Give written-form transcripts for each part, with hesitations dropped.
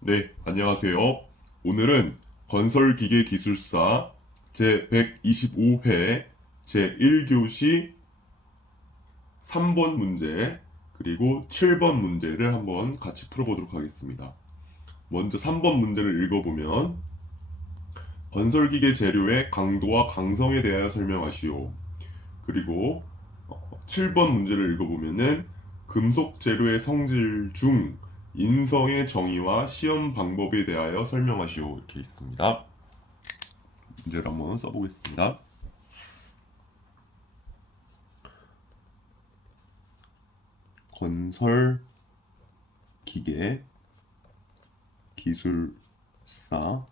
네, 안녕하세요. 오늘은 건설기계기술사 제125회 제1교시 3번 문제 그리고 7번 문제를 한번 같이 풀어보도록 하겠습니다. 먼저 3번 문제를 읽어보면 건설기계 재료의 강도와 강성에 대하여 설명하시오. 그리고 7번 문제를 읽어보면은 금속 재료의 성질 중 인성의 정의와 시험 방법에 대하여 설명하시오. 이렇게 있습니다. 문제를 한번 써보겠습니다. 건설 기계 기술사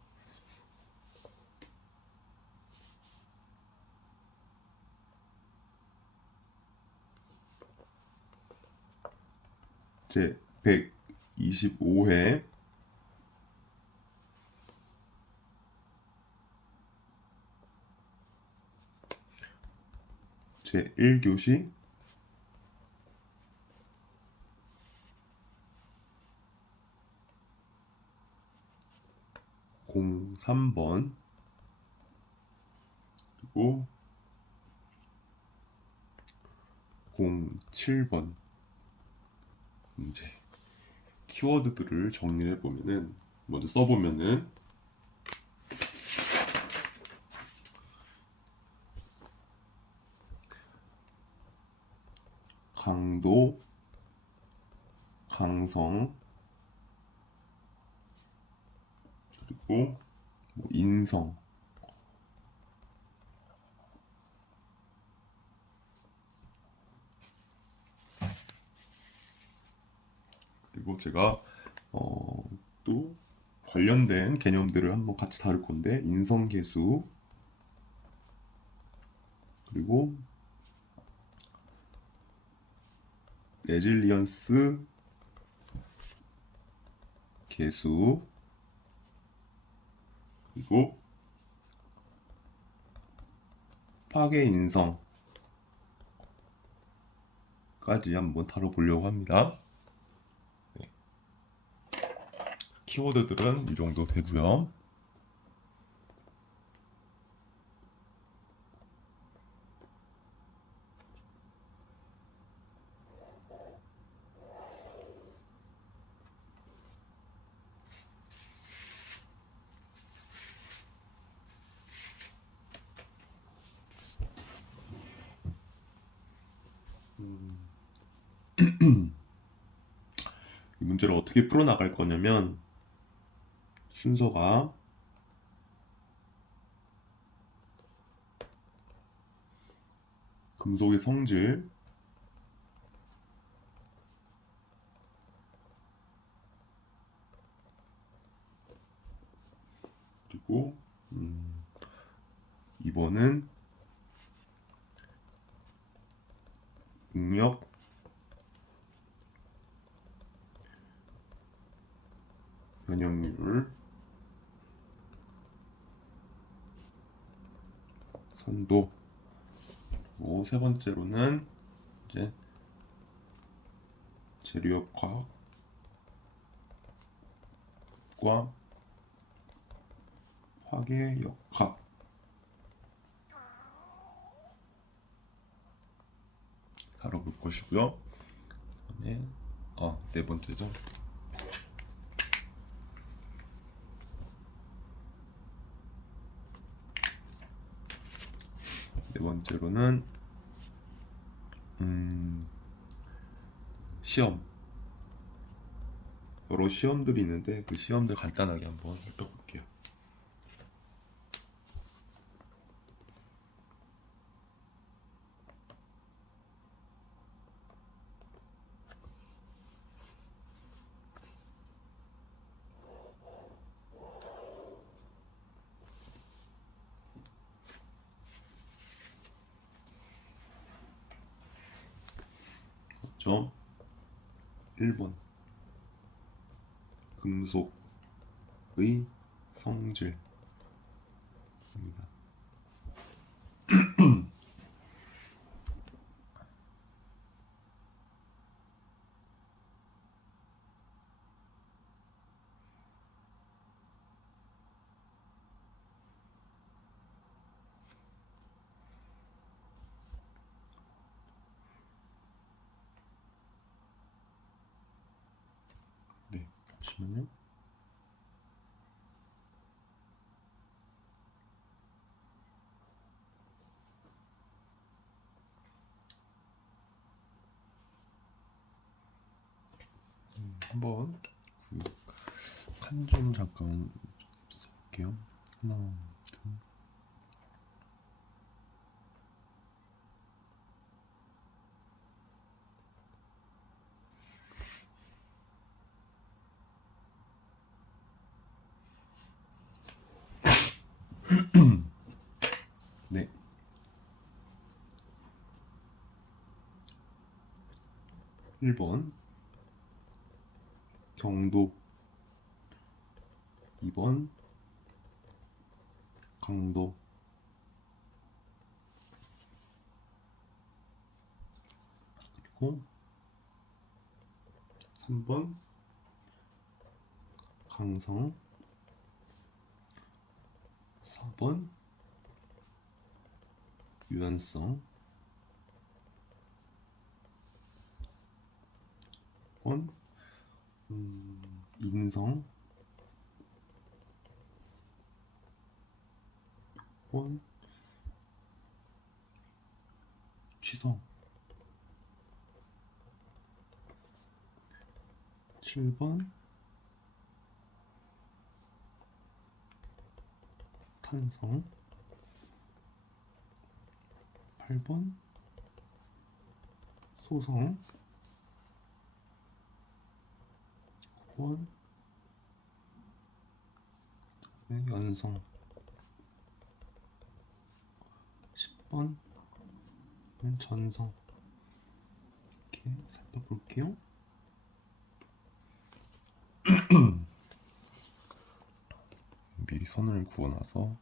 제 125회 제1교시 03번 그리고 07번 문제 키워드들을 정리해 보면은 먼저 써보면은 강도, 강성 그리고 인성 그리고 제가 또 관련된 개념들을 한번 같이 다룰 건데 인성계수 그리고 레질리언스 계수 그리고 파괴 인성까지 한번 다뤄보려고 합니다. 네. 키워드들은 이 정도 되고요. 이 문제를 어떻게 풀어나갈 거냐면 순서가 금속의 성질 그리고 2번은 응력 변형률 선도 그리고 세 번째로는 이제 재료역 화학과 화계 역학 다뤄볼 것이고요. 그다음에 네 번째죠. 네 번째로는 시험 여러 시험들이 있는데 그 시험들 간단하게 한번 살펴볼게요. 점 1번 금속의 성질입니다. 잠시만요. 한번 칸 좀 잠깐 써볼게요. 하나, 둘. 네. 1번 경도, 2번 강도, 그리고 3번 강성, 4번 유연성, 5번 인성, 6번 취성, 7번 탄성, 8번 소성, 9번 연성, 10번 전성. 이렇게 살펴볼게요. 미리 선을 그어놔서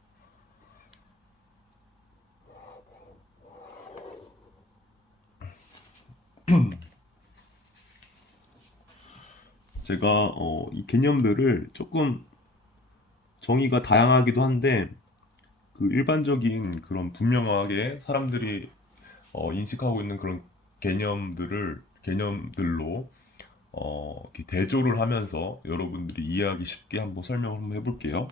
제가 이 개념들을 조금 정의가 다양하기도 한데 그 일반적인 그런 분명하게 사람들이 인식하고 있는 그런 개념들로 이렇게 대조를 하면서 여러분들이 이해하기 쉽게 한번 설명을 한번 해볼게요.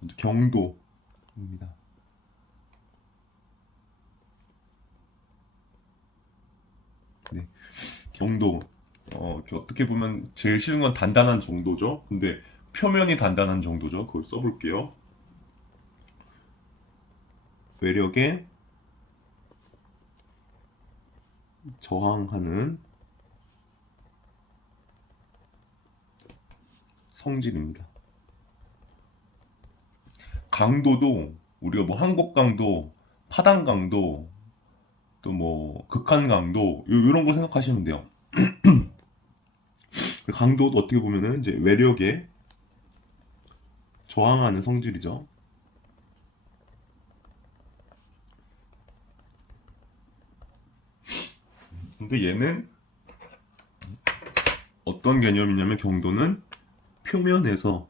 먼저 경도입니다. 네, 경도. 어떻게 보면 제일 쉬운 건 단단한 정도죠. 근데 표면이 단단한 정도죠. 그걸 써볼게요. 외력에 저항하는 성질입니다. 강도도 우리가 뭐 항복 강도, 파단 강도, 또 뭐 극한 강도 이런 거 생각하시면 돼요. 강도도 어떻게 보면은 이제 외력에 저항하는 성질이죠. 근데 얘는 어떤 개념이냐면 경도는 표면에서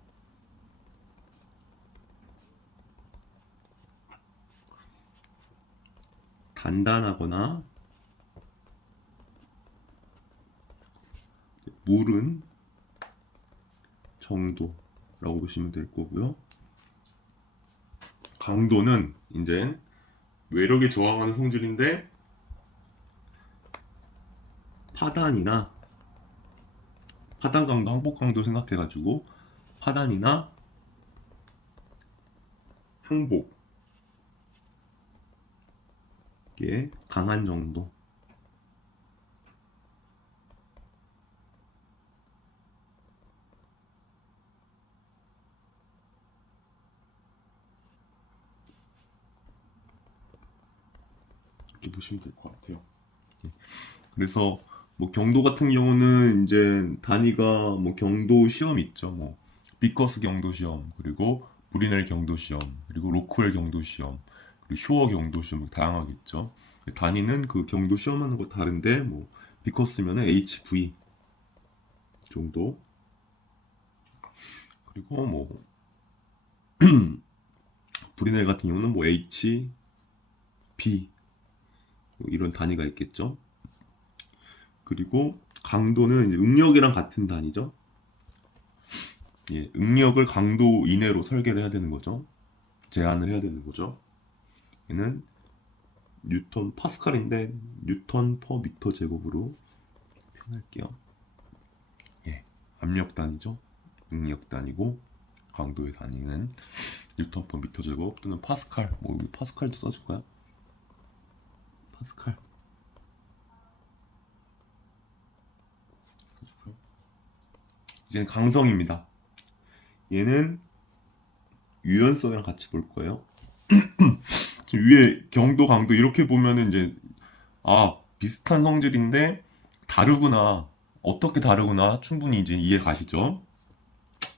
단단하거나 무른 정도라고 보시면 될 거고요. 강도는 이제 외력에 저항하는 성질인데 파단이나 파단 강도, 항복 강도 생각해가지고 파단이나 항복에 강한 정도. 이렇게 보시면 될 것 같아요. 그래서 뭐 경도 같은 경우는 이제 단위가 뭐 경도 시험 있죠. 뭐 비커스 경도 시험, 그리고 브리넬 경도 시험, 그리고 로크웰 경도 시험, 그리고 쇼어 경도 시험 다양하겠죠. 단위는 그 경도 시험하는 거 다른데 뭐 비커스면은 HV 정도, 그리고 뭐 브리넬 같은 경우는 뭐 HB 뭐 이런 단위가 있겠죠. 그리고 강도는 이제 응력이랑 같은 단위죠. 예, 응력을 강도 이내로 설계를 해야 되는 거죠. 제한을 해야 되는 거죠. 얘는 뉴턴 파스칼인데 뉴턴 퍼 미터 제곱으로 표현할게요. 예, 압력 단위죠. 응력 단위고 강도의 단위는 뉴턴 퍼 미터 제곱 또는 파스칼. 뭐 여기 파스칼도 써줄까요? 파스칼 써줄까요? 이제는 강성입니다. 얘는 유연성이랑 같이 볼 거예요. 지금 위에 경도, 강도 이렇게 보면은 이제 비슷한 성질인데 다르구나. 어떻게 다르구나. 충분히 이제 이해 가시죠?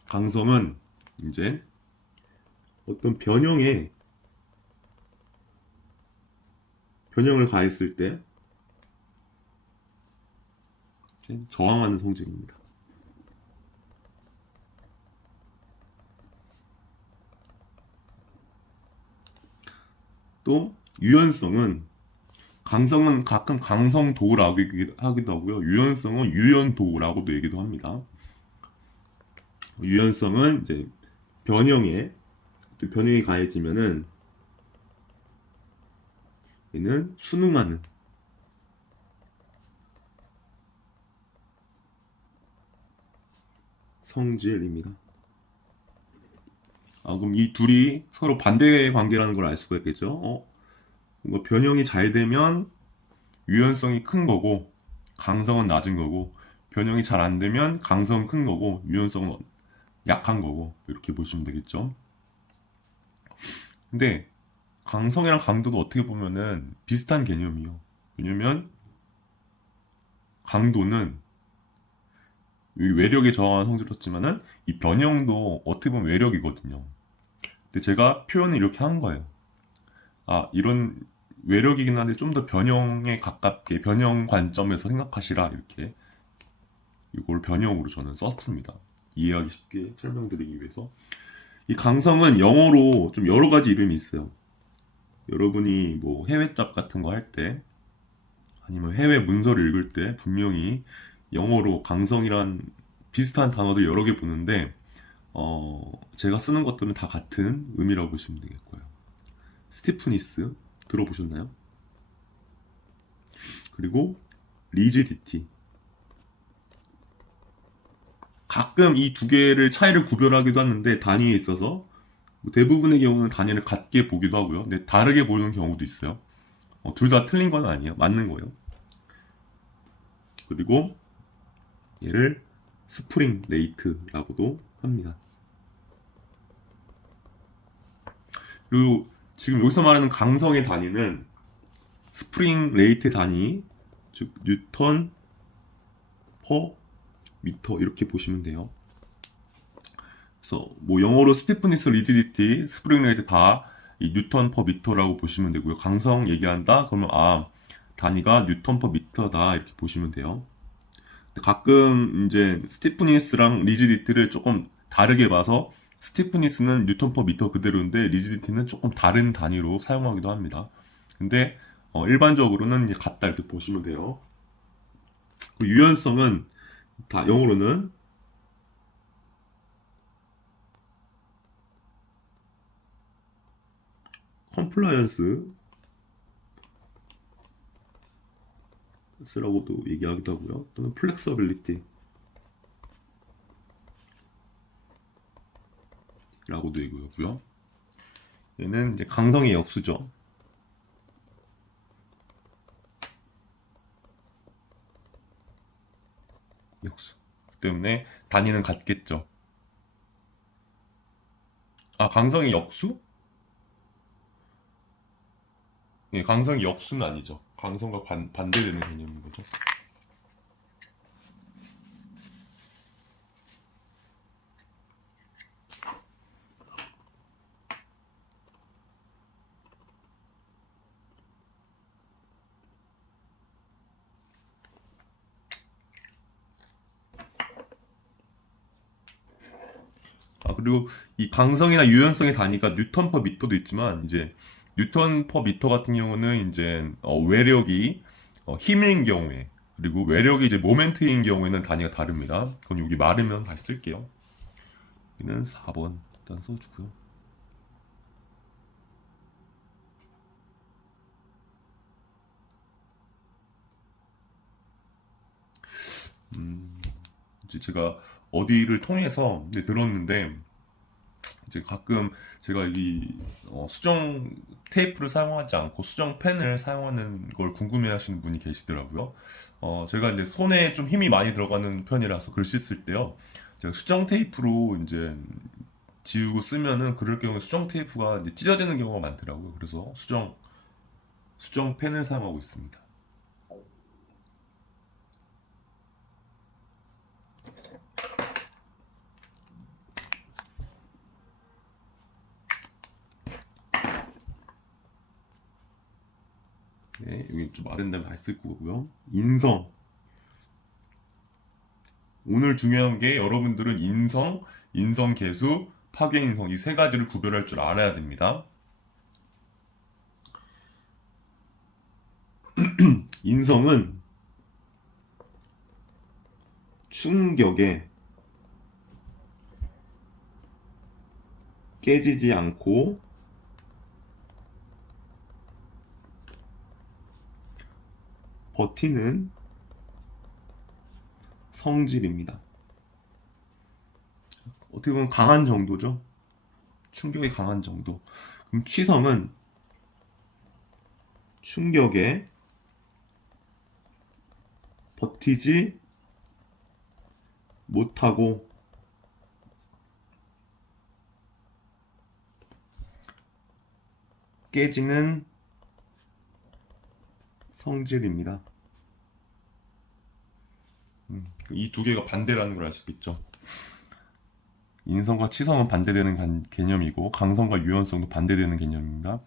강성은 이제 어떤 변형을 가했을 때 저항하는 성질입니다. 또 유연성은 강성은 가끔 강성도라고 하기도 하고요. 유연성은 유연도라고도 얘기도 합니다. 유연성은 이제 변형이 가해지면은 얘는 순응하는 성질입니다. 그럼 이 둘이 서로 반대 관계라는 걸 알 수가 있겠죠. 뭔가 변형이 잘 되면 유연성이 큰 거고 강성은 낮은 거고, 변형이 잘 안 되면 강성은 큰 거고 유연성은 약한 거고, 이렇게 보시면 되겠죠. 근데 강성이랑 강도도 어떻게 보면은 비슷한 개념이에요. 왜냐면 강도는 외력에 저항하는 성질을 썼지만은 이 변형도 어떻게 보면 외력이거든요. 근데 제가 표현을 이렇게 한 거예요. 이런 외력이긴 한데 좀 더 변형에 가깝게 변형 관점에서 생각하시라, 이렇게 이걸 변형으로 저는 썼습니다. 이해하기 쉽게 설명드리기 위해서. 이 강성은 영어로 좀 여러 가지 이름이 있어요. 여러분이 뭐 해외잡 같은 거 할 때 아니면 해외 문서를 읽을 때 분명히 영어로 강성이란 비슷한 단어들 여러 개 보는데 제가 쓰는 것들은 다 같은 의미라고 보시면 되겠고요. 스티프니스 들어보셨나요? 그리고 리지디티. 가끔 이 두 개를 차이를 구별하기도 하는데 단위에 있어서 대부분의 경우는 단위를 같게 보기도 하고요. 근데 다르게 보이는 경우도 있어요. 둘 다 틀린 건 아니에요. 맞는 거예요. 그리고 얘를 스프링 레이트라고도 합니다. 그리고 지금 여기서 말하는 강성의 단위는 스프링 레이트 단위, 즉 뉴턴 퍼 미터 이렇게 보시면 돼요. 그래서 뭐 영어로 스티프니스, 리지디티, 스프링 레이트 다 이 뉴턴 퍼 미터라고 보시면 되고요. 강성 얘기한다 그러면 단위가 뉴턴 퍼 미터다 이렇게 보시면 돼요. 가끔 이제 스티프니스랑 리지디티를 조금 다르게 봐서 스티프니스는 뉴턴 퍼 미터 그대로인데 리지디티는 조금 다른 단위로 사용하기도 합니다. 근데 일반적으로는 이제 같다 이렇게 보시면 돼요. 유연성은 다 영어로는 컴플라이언스 라고도 얘기하기도 하고요. 또는 플렉서빌리티 라고도 얘기하고요. 얘는 이제 강성의 역수죠. 역수. 그 때문에 단위는 같겠죠. 강성의 역수? 예, 강성의 역수는 아니죠. 강성과 반대되는 개념인 거죠. 그리고 이 강성이나 유연성의 단위가 뉴턴 퍼 미터도 있지만, 이제 뉴턴 퍼 미터 같은 경우는 이제 외력이 힘인 경우에 그리고 외력이 이제 모멘트인 경우에는 단위가 다릅니다. 그건 여기 마르면 다시 쓸게요. 여기는 4번 일단 써주고요. 이제 제가 어디를 통해서 들었는데 이제 가끔 제가 이 수정 테이프를 사용하지 않고 수정 펜을 사용하는 걸 궁금해하시는 분이 계시더라고요. 제가 이제 손에 좀 힘이 많이 들어가는 편이라서 글씨 쓸 때요. 제가 수정 테이프로 이제 지우고 쓰면은 그럴 경우에 수정 테이프가 이제 찢어지는 경우가 많더라고요. 그래서 수정 펜을 사용하고 있습니다. 네, 여기 좀 마른 다음에 다시 쓸 거고요. 인성. 오늘 중요한 게 여러분들은 인성 개수, 파괴인성 이 세 가지를 구별할 줄 알아야 됩니다. 인성은 충격에 깨지지 않고 버티는 성질입니다. 어떻게 보면 강한 정도죠. 충격이 강한 정도. 그럼 취성은 충격에 버티지 못하고 깨지는 성질입니다. 이 두 개가 반대라는 걸 알 수 있죠. 인성과 치성은 반대되는 개념이고 강성과 유연성도 반대되는 개념입니다.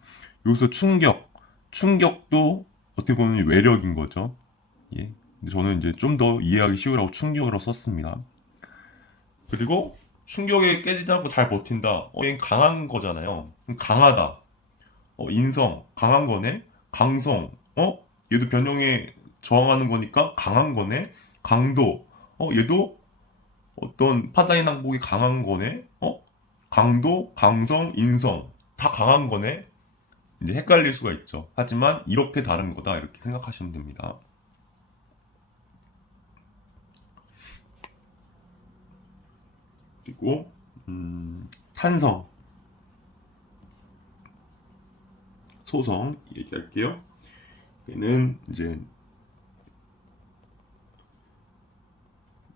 여기서 충격도 어떻게 보면 외력인 거죠. 예. 근데 저는 이제 좀 더 이해하기 쉬우라고 충격으로 썼습니다. 그리고 충격에 깨지지 않고 잘 버틴다. 얘는 강한 거잖아요. 강하다. 인성, 강한 거네. 강성, 얘도 변형에 저항하는 거니까 강한 거네. 강도, 얘도 어떤 파다인 항복이 강한 거네. 강도, 강성, 인성 다 강한 거네. 이제 헷갈릴 수가 있죠. 하지만 이렇게 다른 거다 이렇게 생각하시면 됩니다. 그리고 탄성, 소성 얘기할게요. 얘는 이제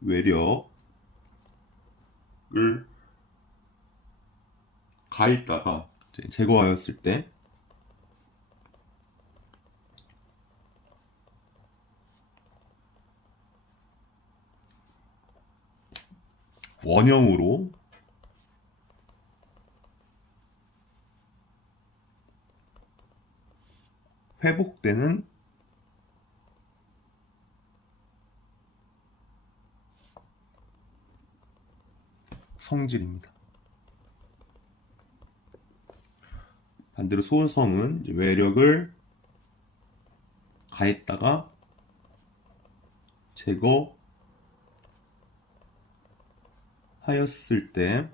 외력을 가했다가 제거하였을 때 원형으로 회복되는 성질입니다. 반대로 소성은 외력을 가했다가 제거하였을 때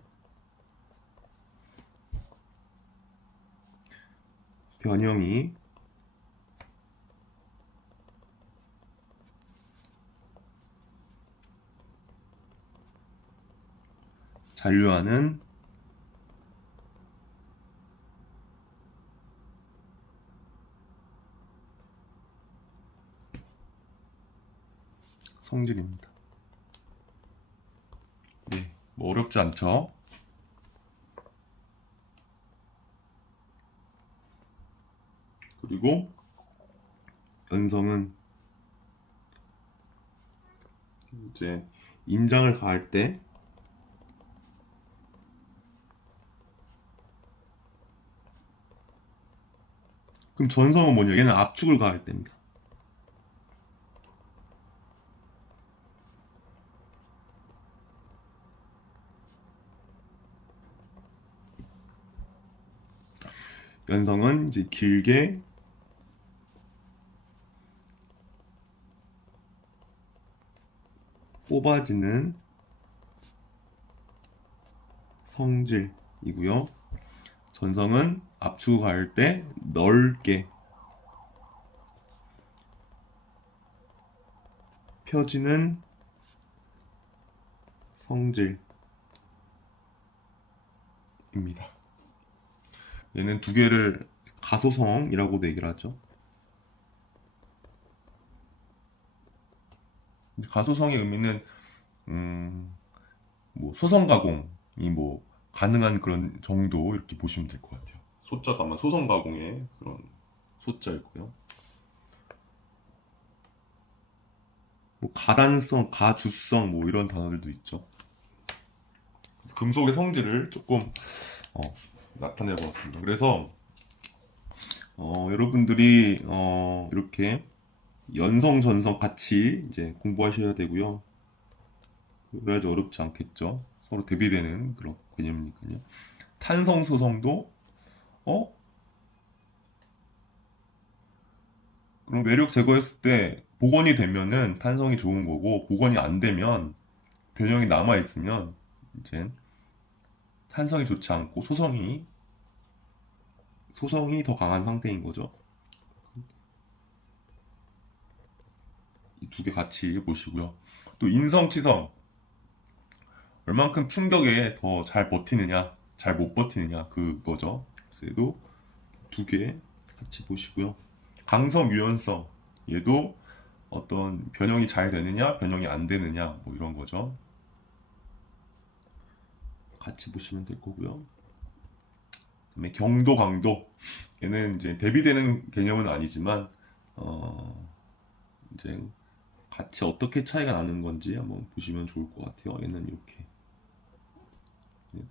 변형이 잔류하는 성질입니다. 네, 뭐 어렵지 않죠? 그리고 연성은 이제 인장을 가할 때 그럼 전성은 뭐냐? 얘는 압축을 가할 때입니다. 연성은 이제 길게 뽑아지는 성질이고요. 전성은 압축 가할 때 넓게 펴지는 성질입니다. 얘는 두 개를 가소성이라고도 얘기를 하죠. 가소성의 의미는 뭐 소성 가공이 뭐 가능한 그런 정도 이렇게 보시면 될 것 같아요. 소자가 아마 소성 가공의 그런 소자일 거예요. 뭐 가단성, 가주성 뭐 이런 단어들도 있죠. 금속의 성질을 조금 나타내 보았습니다. 그래서 여러분들이 이렇게 연성, 전성 같이 이제 공부하셔야 되고요. 그래야지 어렵지 않겠죠. 서로 대비되는 그런 개념이니까요. 탄성, 소성도 그럼 외력 제거했을 때 복원이 되면은 탄성이 좋은 거고 복원이 안 되면 변형이 남아 있으면 이제 탄성이 좋지 않고 소성이 더 강한 상태인 거죠. 이 두 개 같이 보시고요. 또 인성, 치성 얼만큼 충격에 더 잘 버티느냐, 잘 못 버티느냐 그거죠. 그래도 두 개 같이 보시고요. 강성, 유연성 얘도 어떤 변형이 잘 되느냐, 변형이 안 되느냐 뭐 이런 거죠. 같이 보시면 될 거고요. 그다음에 경도, 강도 얘는 이제 대비되는 개념은 아니지만 이제 같이 어떻게 차이가 나는 건지 한번 보시면 좋을 것 같아요. 얘는 이렇게,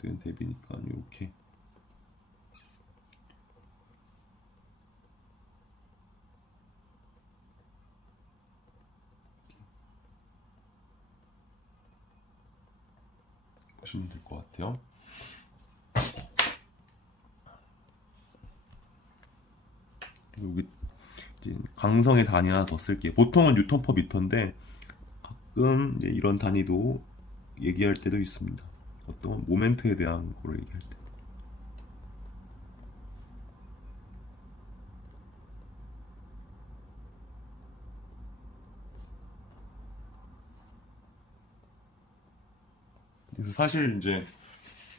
얘는 대비니까 이렇게. 보시면 될 것 같아요. 여기 이제 강성의 단위 하나 더 쓸게요. 보통은 뉴턴 퍼 미터인데 가끔 이제 이런 단위도 얘기할 때도 있습니다. 어떤 모멘트에 대한 거를 얘기할 때. 그래서 사실 이제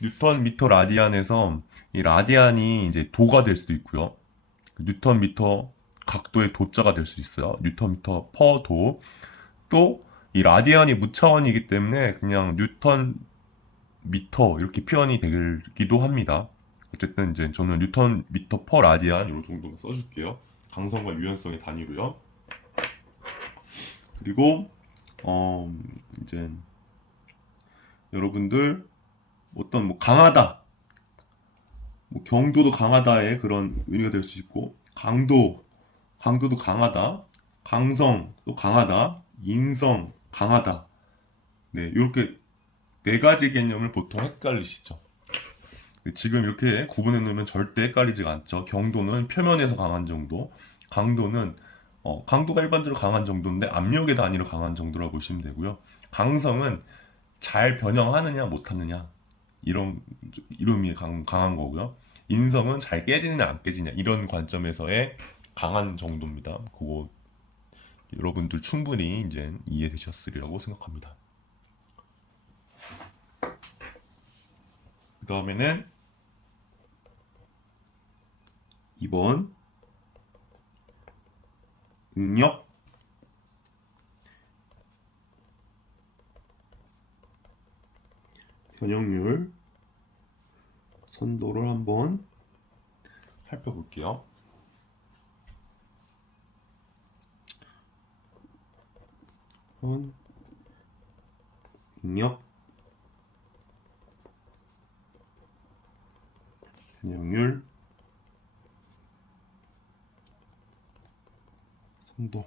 뉴턴 미터 라디안에서 이 라디안이 이제 도가 될 수도 있고요. 뉴턴 미터 각도의 도자가 될 수 있어요. 뉴턴 미터 퍼 도. 또 이 라디안이 무차원이기 때문에 그냥 뉴턴 미터 이렇게 표현이 되기도 합니다. 어쨌든 이제 저는 뉴턴 미터 퍼 라디안 이 정도만 써줄게요. 강성과 유연성의 단위로요. 그리고 이제 여러분들 어떤 뭐 강하다, 뭐 경도도 강하다의 그런 의미가 될 수 있고 강도도 강하다, 강성도 강하다, 인성 강하다. 네, 이렇게 네 가지 개념을 보통 헷갈리시죠. 지금 이렇게 구분해 놓으면 절대 헷갈리지가 않죠. 경도는 표면에서 강한 정도, 강도는 강도가 일반적으로 강한 정도인데 압력의 단위로 강한 정도라고 보시면 되고요. 강성은 잘 변형하느냐 못하느냐 이런 이름이 강한 거고요. 인성은 잘 깨지느냐 안 깨지냐 이런 관점에서의 강한 정도입니다. 그거 여러분들 충분히 이제 이해되셨으리라고 생각합니다. 그 다음에는 2번 응력 변형률 선도를 한번 살펴볼게요. 응력 변형률 선도.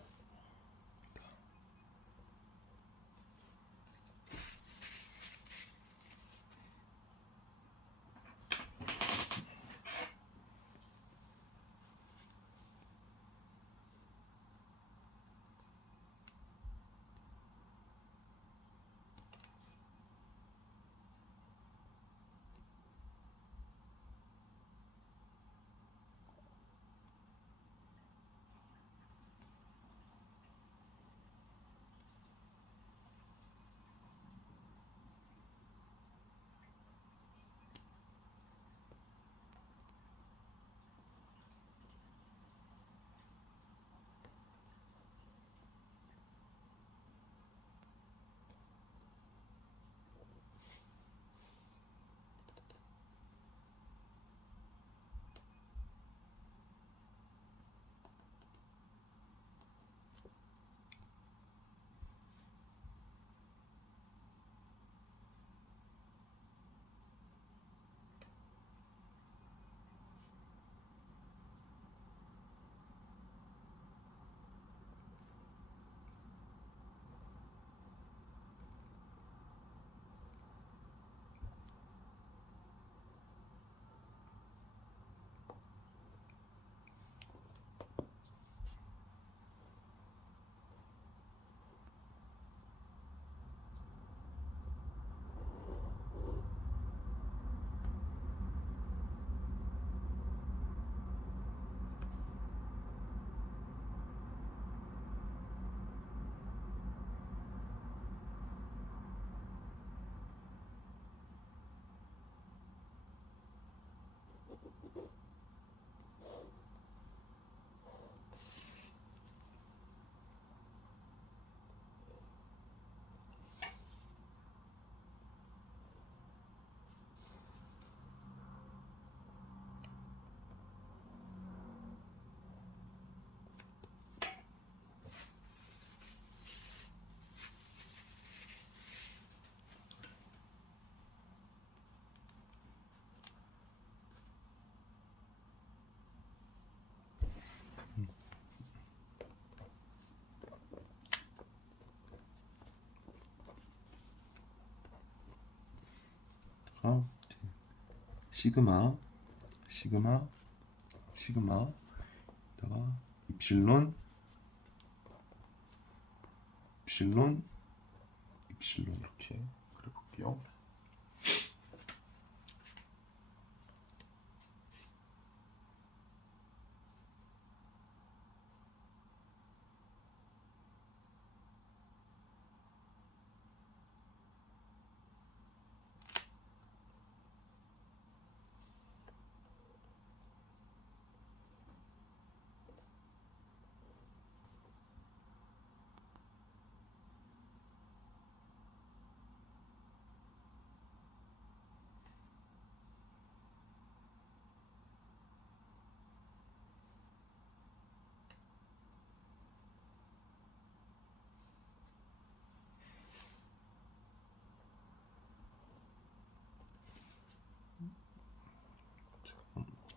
시그마, 시그마, 시그마, 다가 입실론, 입실론, 입실론 이렇게 그려볼게요.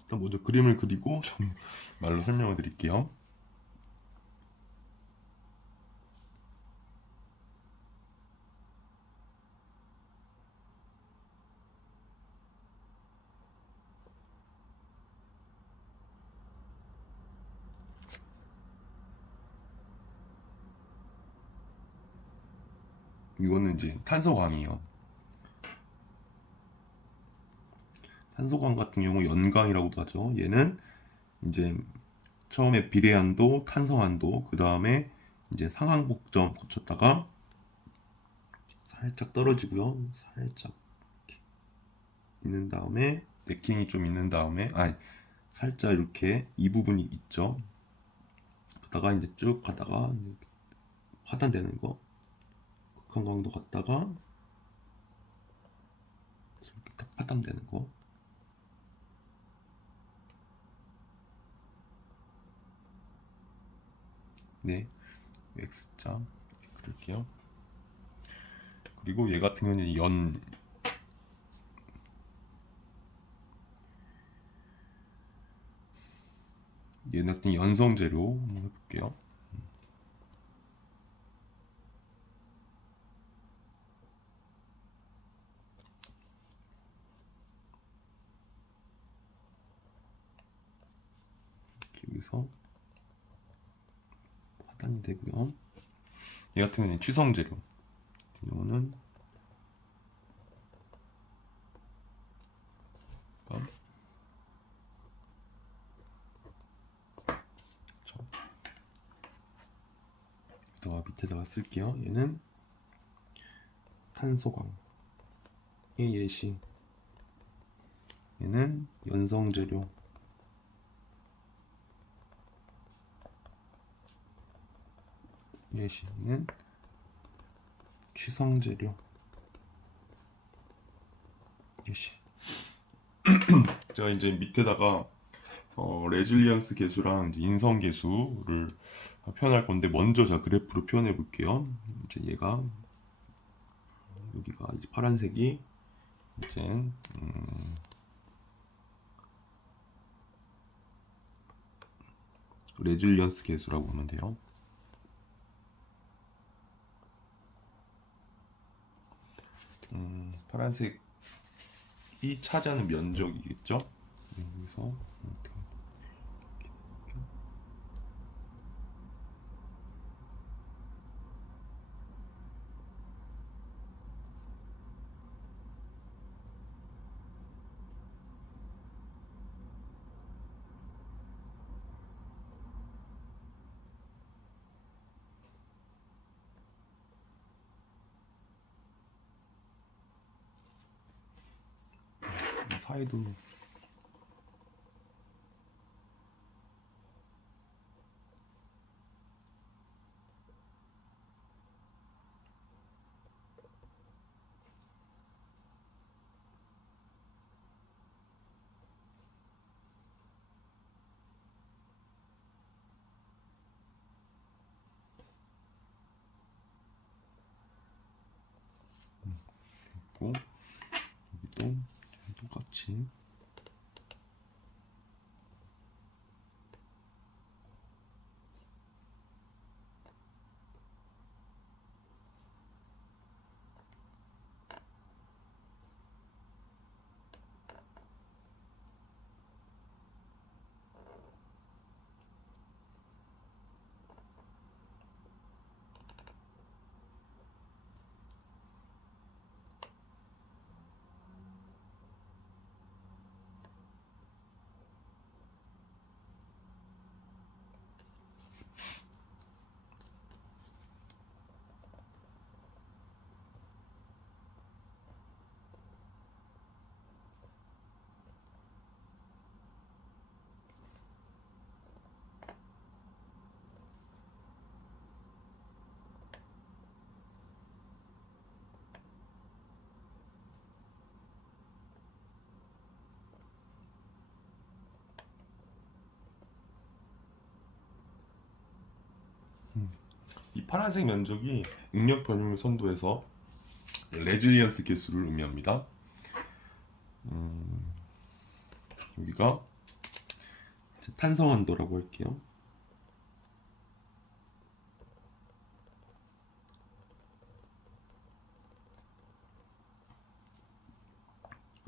일단 먼저 그림을 그리고 좀 말로 설명을 드릴게요. 이거는 이제 탄소광이에요. 탄소광 같은 경우 연광이라고도 하죠. 얘는 이제 처음에 비례한도, 탄성한도, 그 다음에 이제 상항복점 거쳤다가 살짝 떨어지고요. 살짝 이렇게 있는 다음에 네킹이 좀 있는 다음에 살짝 이렇게 이 부분이 있죠. 그러다가 이제 쭉 가다가 화단되는 거, 극한광도 갔다가 이렇게 딱 화단되는 거. 네, X자 그릴게요. 그리고 얘 같은 경우는 얘 같은 연성 재료 한번 해볼게요. 이렇게 여기서 하단이 되고요. 얘 같은 경우는 취성 재료 같은 경우는 밑에다가 쓸게요. 얘는 탄소광의 예시. 얘는 연성 재료. 예시는 취성 재료. 예시. 제가 이제 밑에다가 레질리언스 계수랑 이제 인성 계수를 표현할 건데 먼저 자 그래프로 표현해 볼게요. 이제 얘가 여기가 이제 파란색이 이제 레질리언스 계수라고 보면 돼요. 파란색이 차지하는 면적이겠죠. 여기서 이렇게. 사이도 있고, 여기도 똑같이. 이 파란색 면적이 응력 변율 선도에서 레질리언스 개수를 의미합니다. 여기가 탄성 한도라고 할게요.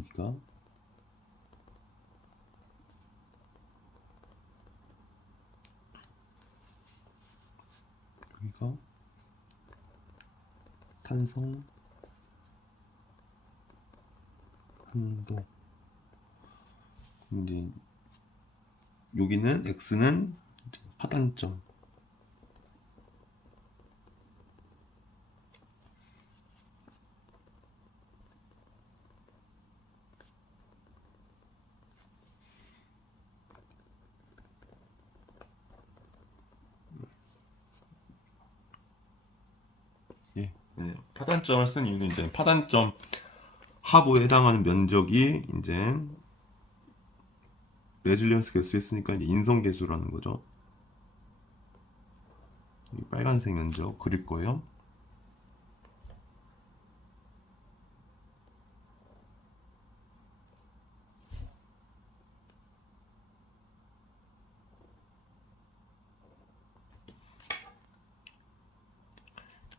여기가 탄성 한도. 이제 여기는 x는 파단점. 예. 파단점을 쓴 이유는 이제 파단점 하부에 해당하는 면적이 이제 레질리언스 개수 했으니까 이제 인성 개수라는 거죠. 이 빨간색 면적 그릴 거예요.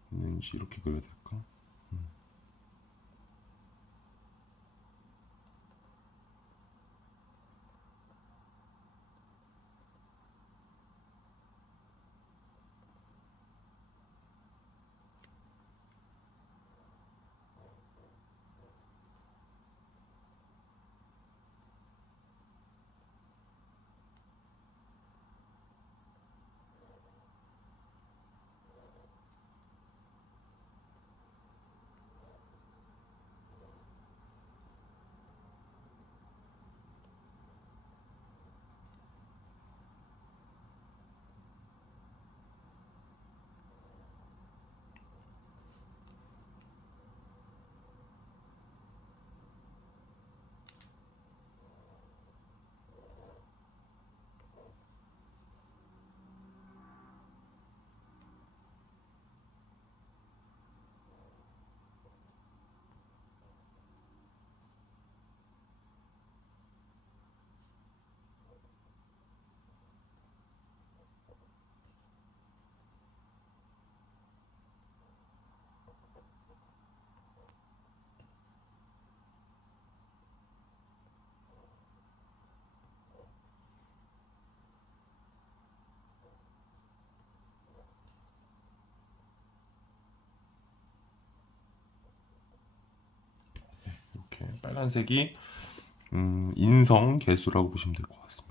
왠지 이렇게 그려야 될까? 이렇게 빨간색이 인성 개수라고 보시면 될 것 같습니다.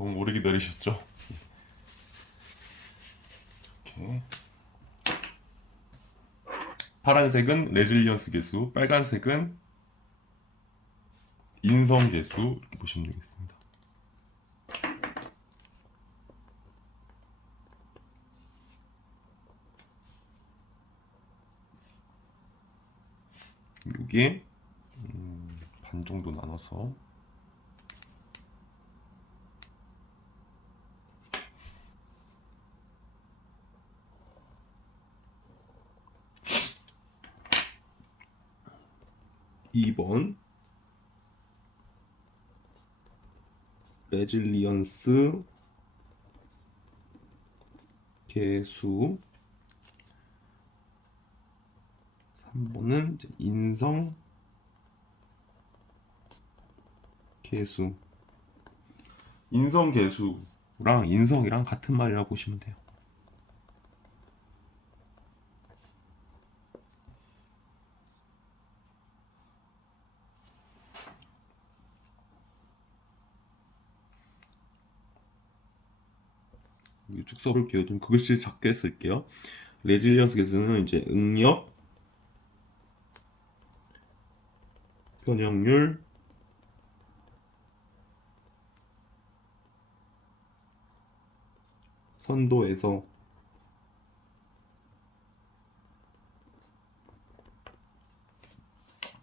너무 오래 기다리셨죠? 이렇게 파란색은 레질리언스 계수, 빨간색은 인성 계수 이렇게 보시면 되겠습니다. 여기에 반 정도 나눠서 (2번) 레질리언스 계수, 3번은 인성 계수. 인성 계수랑 인성이랑 같은 말이라고 보시면 돼요. 쭉 써볼게요. 좀 글씨 작게 쓸게요. 레질리언스 계수는 이제 응력, 변형률, 선도에서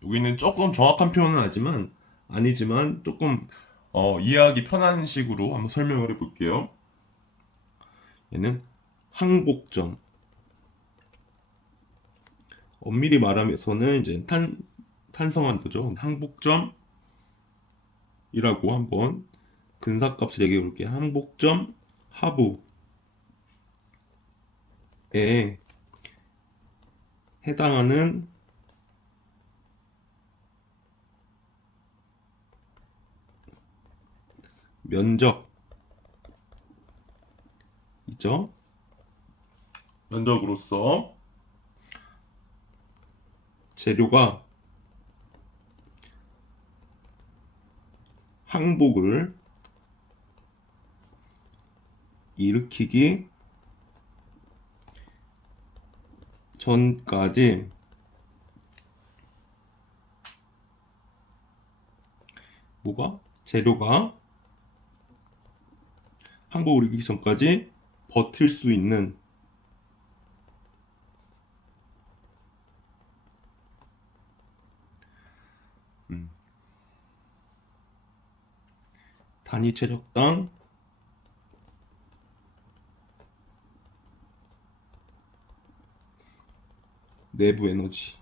여기는 조금 정확한 표현은 아니지만 조금 이해하기 편한 식으로 한번 설명을 해볼게요. 얘는 항복점. 엄밀히 말하면서는 이제 탄성한도죠. 항복점이라고 한번 근사값을 얘기해 볼게요. 항복점 하부에 해당하는 면적이죠. 면적으로서 재료가 항복을 일으키기 전까지 재료가 항복을 일으키기 전까지 버틸 수 있는 단위 최적당 내부 에너지입니다.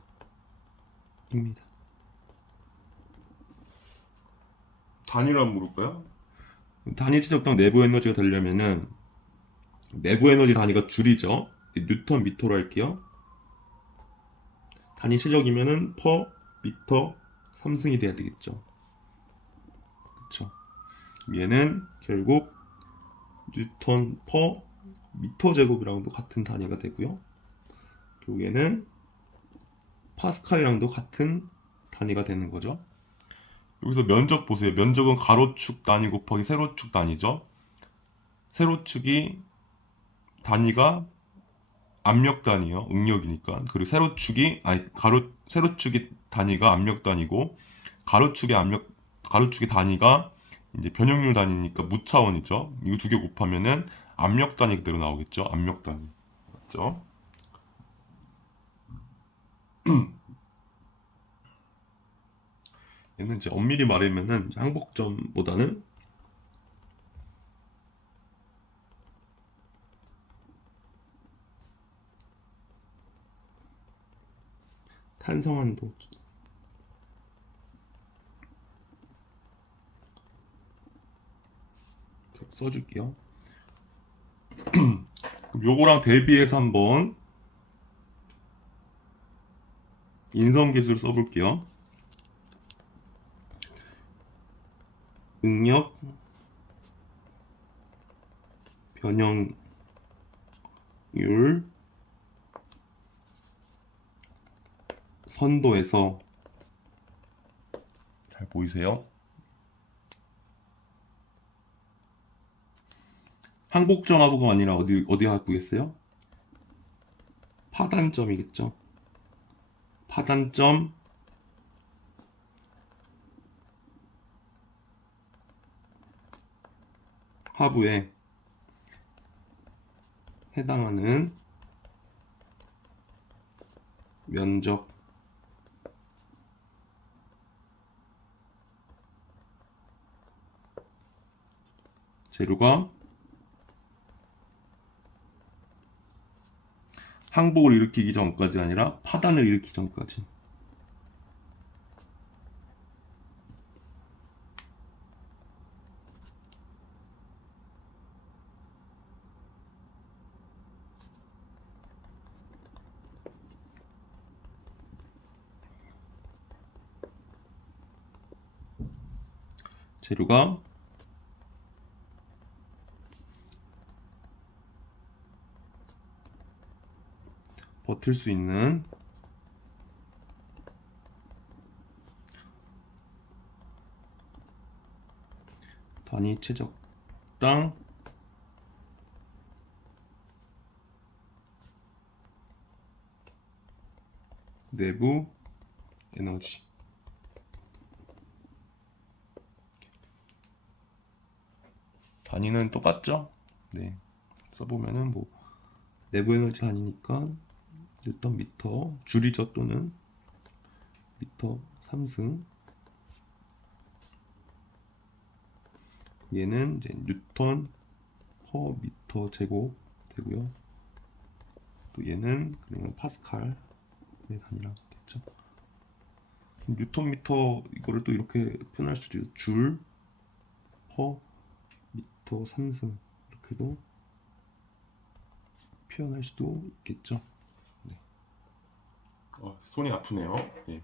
단위로 한번 물을까요? 단위 최적당 내부 에너지가 되려면은 내부 에너지 단위가 줄이죠. 뉴턴 미터로 할게요. 단위 최적이면은 퍼 미터 3승이 돼야 되겠죠. 그쵸? 얘는 결국 뉴턴 퍼 미터 제곱이랑도 같은 단위가 되고요. 여기에는 파스칼이랑도 같은 단위가 되는 거죠. 여기서 면적 보세요. 면적은 가로축 단위 곱하기 세로축 단위죠. 세로축이 단위가 압력 단위요. 응력이니까. 그리고 세로축이 단위가 압력 단위고 가로축의 단위가 이제 변형률 단위니까 무차원이죠. 이거 두 개 곱하면은 압력 단위 그대로 나오겠죠. 압력 단위. 맞죠? 얘는 이제 엄밀히 말하면은 항복점보다는 탄성한도 써줄게요. 그럼 요거랑 대비해서 한번 인성계수를 써볼게요. 응력, 변형률, 선도에서 잘 보이세요? 항복점 하부가 아니라 어디 하부겠어요? 파단점이겠죠. 파단점 하부에 해당하는 면적 재료가 항복을 일으키기 전까지 아니라 파단을 일으키기 전까지. 재료가 버틸 수 있는 단위 최적당 내부 에너지. 단위는 똑같죠? 네. 써보면은 뭐 내부 에너지 단위니까 뉴턴 미터 줄이죠. 또는 미터 3승. 얘는 이제 뉴턴 퍼 미터 제곱 되고요. 또 얘는 그러면 파스칼의 단위라겠죠. 뉴턴 미터 이거를 또 이렇게 표현할 수도 있어요. 줄 퍼 미터 3승 이렇게도 표현할 수도 있겠죠. 네. 손이 아프네요. 네.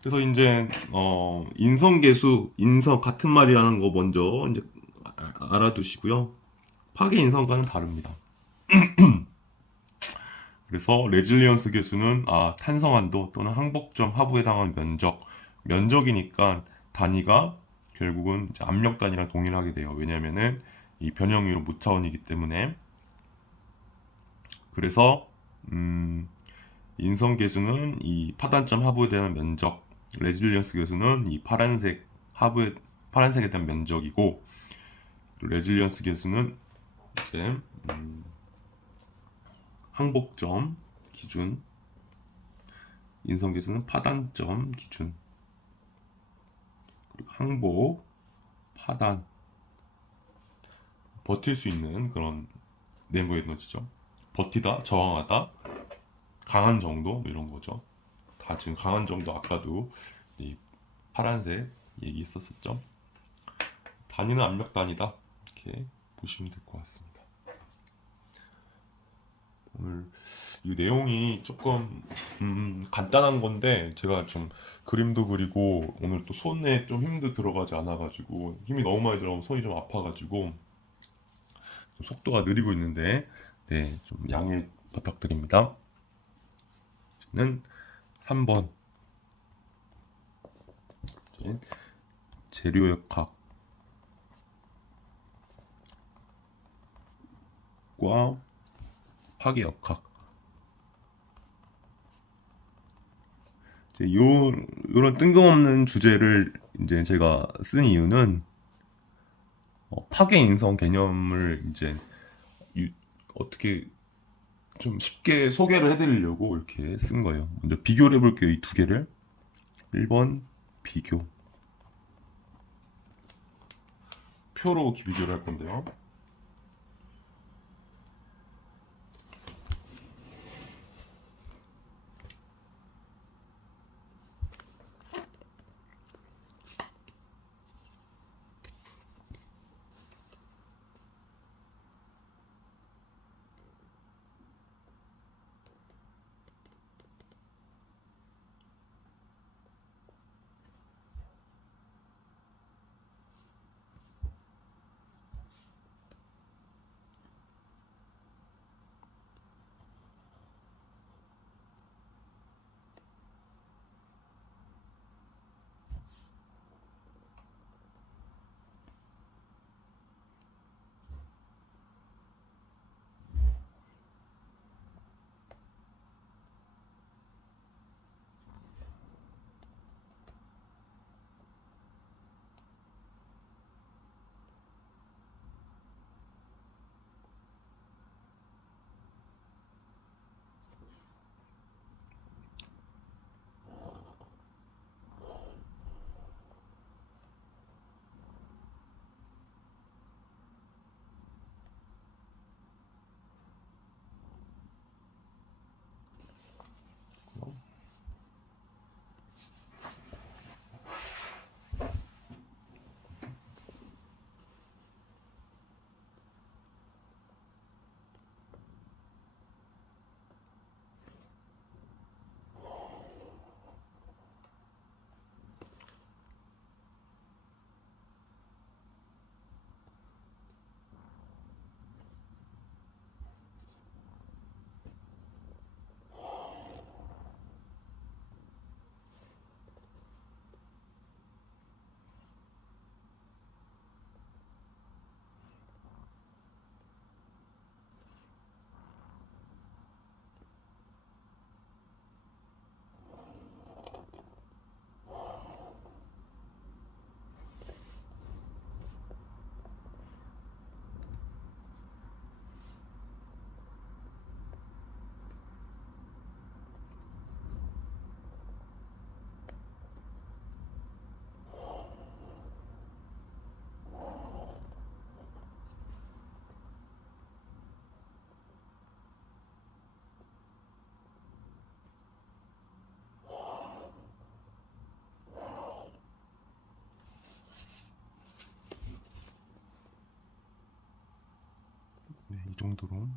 그래서 이제 인성계수, 인성 같은 말이라는 거 먼저 이제 알아두시고요. 파괴 인성과는 다릅니다. 그래서 레질리언스 계수는 탄성한도 또는 항복점 하부에 해당하는 면적이니까 단위가 결국은 이제 압력 단위랑 동일하게 돼요. 왜냐면은 이 변형위로 무차원이기 때문에. 그래서 인성 계수는 이 파단점 하부에 대한 면적, 레질리언스 계수는 이 파란색에 대한 면적이고, 레질리언스 계수는 이제 항복점 기준, 인성 계수는 파단점 기준, 그리고 항복, 파단, 버틸 수 있는 그런 내부 에너지죠. 버티다, 저항하다, 강한 정도 이런 거죠. 다 지금 강한 정도 아까도 이 파란색 얘기 있었었죠. 단위는 압력 단위다 이렇게 보시면 될 것 같습니다. 오늘 이 내용이 조금 간단한 건데 제가 좀 그림도 그리고 오늘 또 손에 좀 힘도 들어가지 않아가지고 힘이 너무 많이 들어가면 손이 좀 아파가지고 좀 속도가 느리고 있는데 네, 좀 양해 부탁드립니다. 저는 3번 재료 역학과 파괴 역학. 요런 뜬금없는 주제를 이제 제가 쓴 이유는 파괴 인성 개념을 이제 어떻게 좀 쉽게 소개를 해드리려고 이렇게 쓴 거예요. 먼저 비교를 해볼게요. 이 두 개를. 1번 비교. 표로 비교를 할 건데요. 정도로.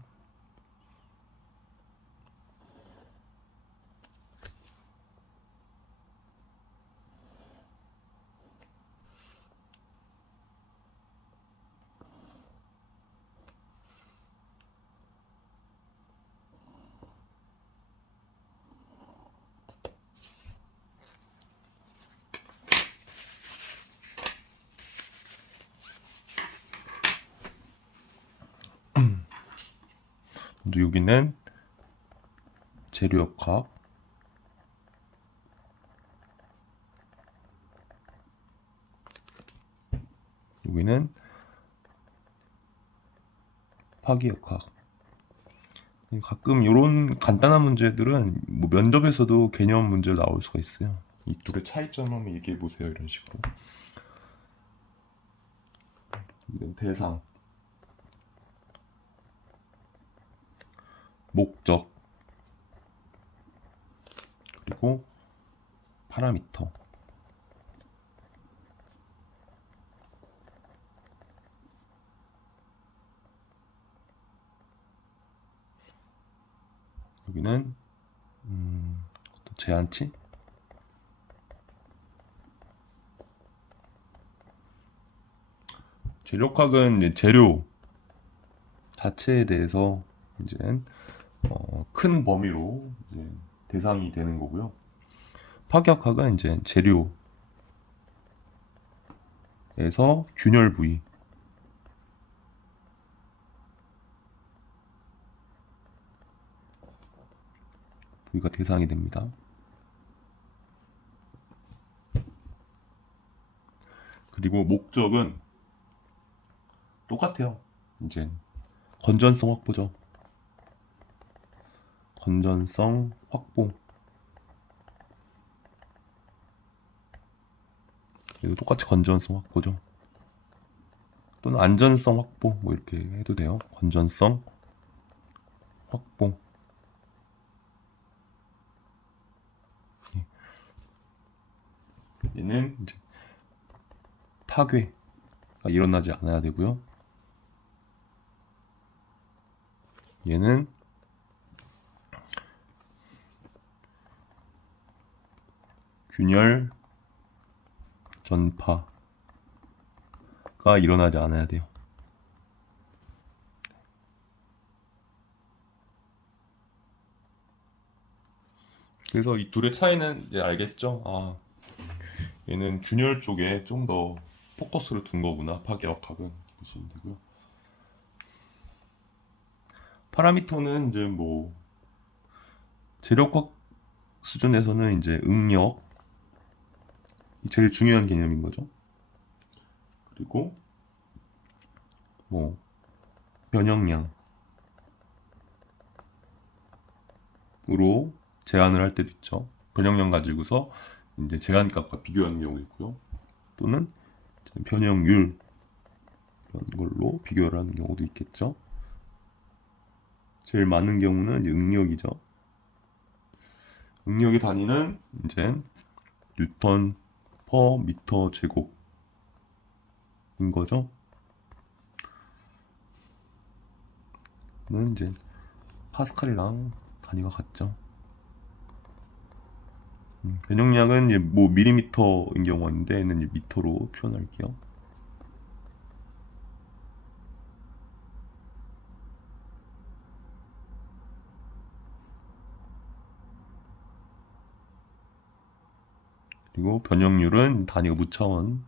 먼저 여기는 재료역학, 여기는 파기역학. 가끔 이런 간단한 문제들은 뭐 면접에서도 개념 문제 나올 수가 있어요. 이 둘의 차이점을 한번 얘기해 보세요. 이런 식으로. 이건 대상, 목적, 그리고 파라미터. 여기는 또 제한치, 재료학은 이제 재료 자체에 대해서 이제 큰 범위로 이제 대상이 되는 거고요. 파격학은 이제 재료에서 균열 부위가 대상이 됩니다. 그리고 목적은 똑같아요. 이제 건전성 확보죠. 건전성 확보. 얘도 똑같이 건전성 확보죠. 또는 안전성 확보 뭐 이렇게 해도 돼요. 건전성 확보. 얘는 이제 파괴가 일어나지 않아야 되고요. 얘는 균열 전파가 일어나지 않아야 돼요. 그래서 이 둘의 차이는 이제 알겠죠? 아, 얘는 균열 쪽에 좀 더 포커스를 둔 거구나. 파괴역학은 보시면 되고요. 파라미터는 이제 뭐 재료학 수준에서는 이제 응력, 이 제일 중요한 개념인 거죠. 그리고 뭐 변형량으로 제한을 할 때도 있죠. 변형량 가지고서 이제 제한값과 비교하는 경우도 있고요. 또는 변형률 이런 걸로 비교를 하는 경우도 있겠죠. 제일 많은 경우는 이제 응력이죠. 응력의 단위는 이제 뉴턴 퍼 미터 제곱인 거죠. 는 이제 파스칼이랑 단위가 같죠. 변형량은 이제 뭐 밀리미터인 경우인데 얘는 이제 미터로 표현할게요. 그리고 변형률은 단위가 무차원.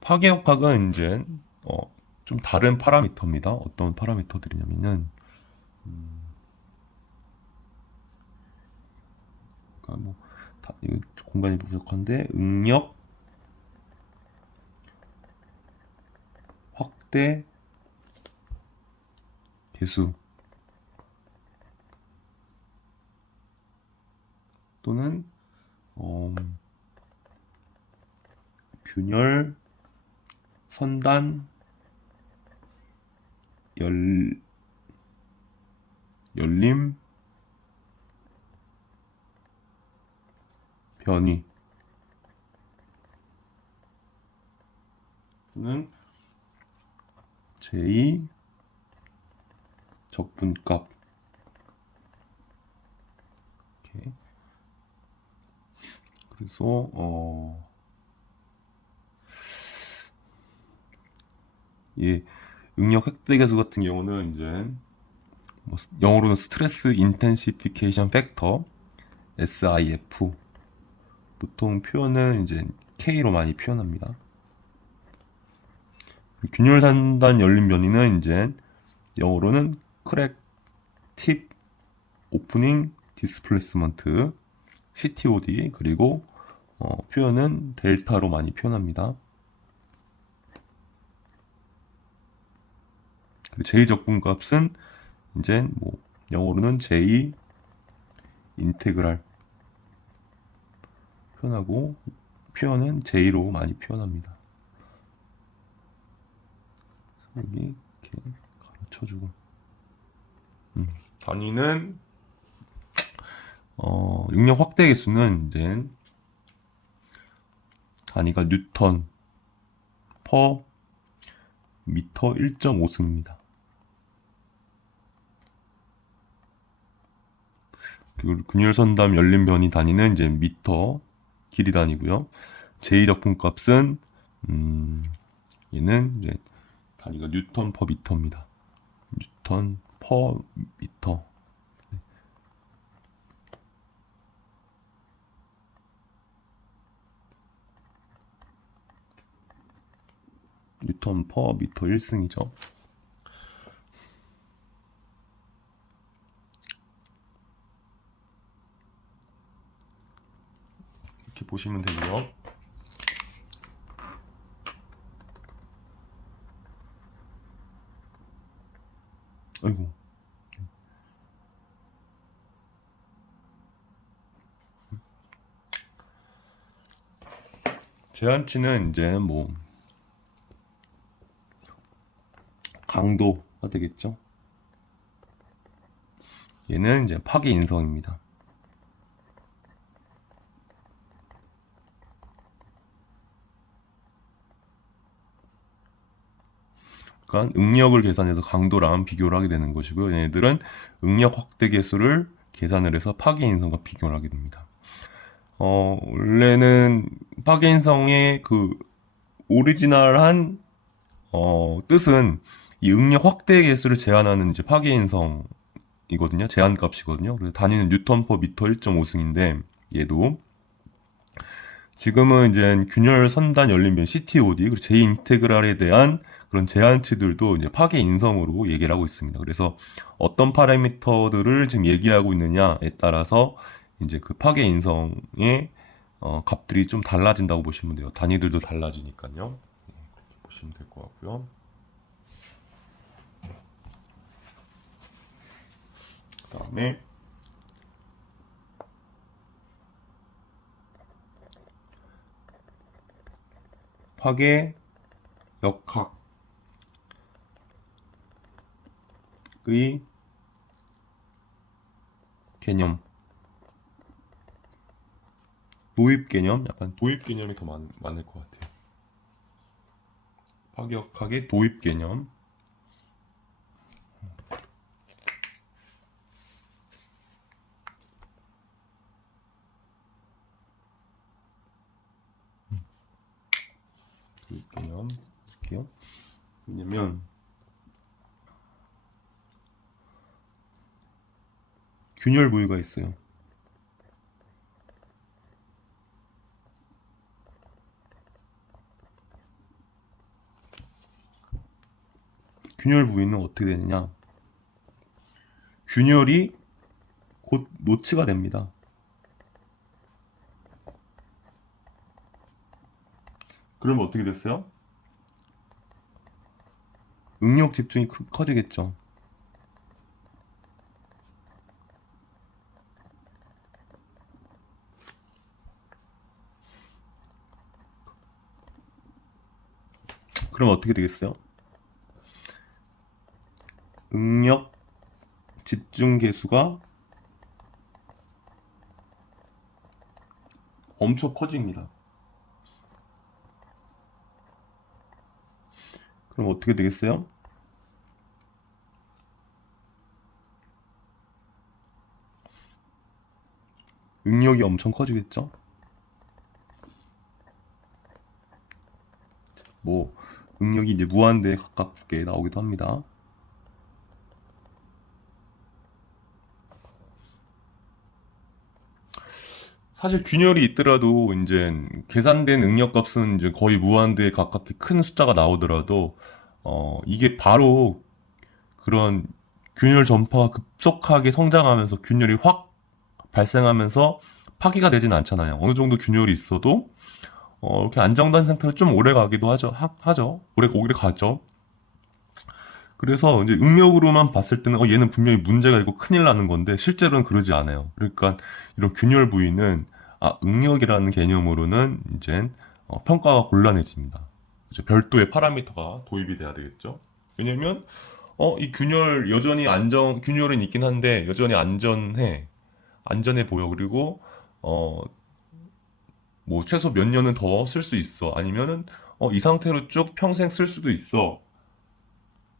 파괴역학은 이제 좀 다른 파라미터입니다. 어떤 파라미터들이냐면은 그러니까 뭐 공간이 부족한데 응력 확대 개수 또는 균열 선단 열림 변이 또는 제2 적분값. 이렇게. 그래서 예, 응력 획득계수 같은 경우는 이제 뭐 영어로는 스트레스 인텐시피케이션 팩터 SIF, 보통 표현은 이제 K로 많이 표현합니다. 균열 산단 열림 변이는 이제 영어로는 크랙 팁 오프닝 디스플레이스먼트 CTOD, 그리고 표현은 델타로 많이 표현합니다. 제2 적분값은 이제 뭐 영어로는 제2 인테그랄 표현하고, 표현은 제2로 많이 표현합니다. 여기 이렇게 가르쳐주고, 단위는 응력 확대 개수는 이제 단위가 뉴턴 퍼 미터 1.5승입니다. 그리고 균열선담 열림 변이 단위는 이제 미터 길이 단위고요. 제2적분값은 얘는 이제 단위가 뉴턴 퍼 미터입니다. 뉴턴 퍼 미터. 뉴턴 퍼 미터 1승이죠. 이렇게 보시면 되고요. 아이고. 제한치는 이제 뭐 강도가 되겠죠. 얘는 이제 파괴 인성입니다. 그러니까 응력을 계산해서 강도랑 비교를 하게 되는 것이고요. 얘네들은 응력 확대 계수를 계산을 해서 파괴 인성과 비교를 하게 됩니다. 원래는 파괴 인성의 그 오리지널한 뜻은 이 응력 확대 계수를 제한하는 이제 파괴 인성이거든요. 제한값이거든요. 그래서 단위는 뉴턴 퍼 미터 1.5승인데 얘도 지금은 이제 균열 선단 열림변 CTOD 그리고 제 인테그랄에 대한 그런 제한치들도 이제 파괴 인성으로 얘기를 하고 있습니다. 그래서 어떤 파라미터들을 지금 얘기하고 있느냐에 따라서 이제 그 파괴 인성의 값들이 좀 달라진다고 보시면 돼요. 단위들도 달라지니까요. 그렇게 보시면 될 것 같고요. 그 다음에 파괴 역학의 개념, 도입 개념, 약간 도입 개념이 더 많을 것 같아요. 파괴 역학의 도입 개념. 도입 개념 볼게요. 왜냐면 균열 부위가 있어요. 균열 부위는 어떻게 되느냐? 균열이 곧 노치가 됩니다. 그러면 어떻게 됐어요? 응력 집중이 커지겠죠. 그럼 어떻게 되겠어요? 응력 집중 집중 계수가 엄청 커집니다. 그럼 어떻게 되겠어요? 응력이 엄청 커지겠죠? 뭐 응력이 이제 무한대에 가깝게 나오기도 합니다. 사실 균열이 있더라도 이제 계산된 응력값은 이제 거의 무한대에 가깝게 큰 숫자가 나오더라도 이게 바로 그런 균열 전파가 급속하게 성장하면서 균열이 확 발생하면서 파기가 되진 않잖아요. 어느 정도 균열이 있어도 이렇게 안정된 상태로 좀 오래 가기도 하죠. 오래 가죠. 그래서 이제 응력으로만 봤을 때는 얘는 분명히 문제가 있고 큰일 나는 건데 실제로는 그러지 않아요. 그러니까 이런 균열 부위는 응력이라는 개념으로는 이제 평가가 곤란해집니다. 그죠? 별도의 파라미터가 도입이 돼야 되겠죠. 왜냐면 이 균열 여전히 균열은 있긴 한데 여전히 안전해 보여. 그리고 어, 뭐 최소 몇 년은 더 쓸 수 있어. 아니면은 이 상태로 쭉 평생 쓸 수도 있어.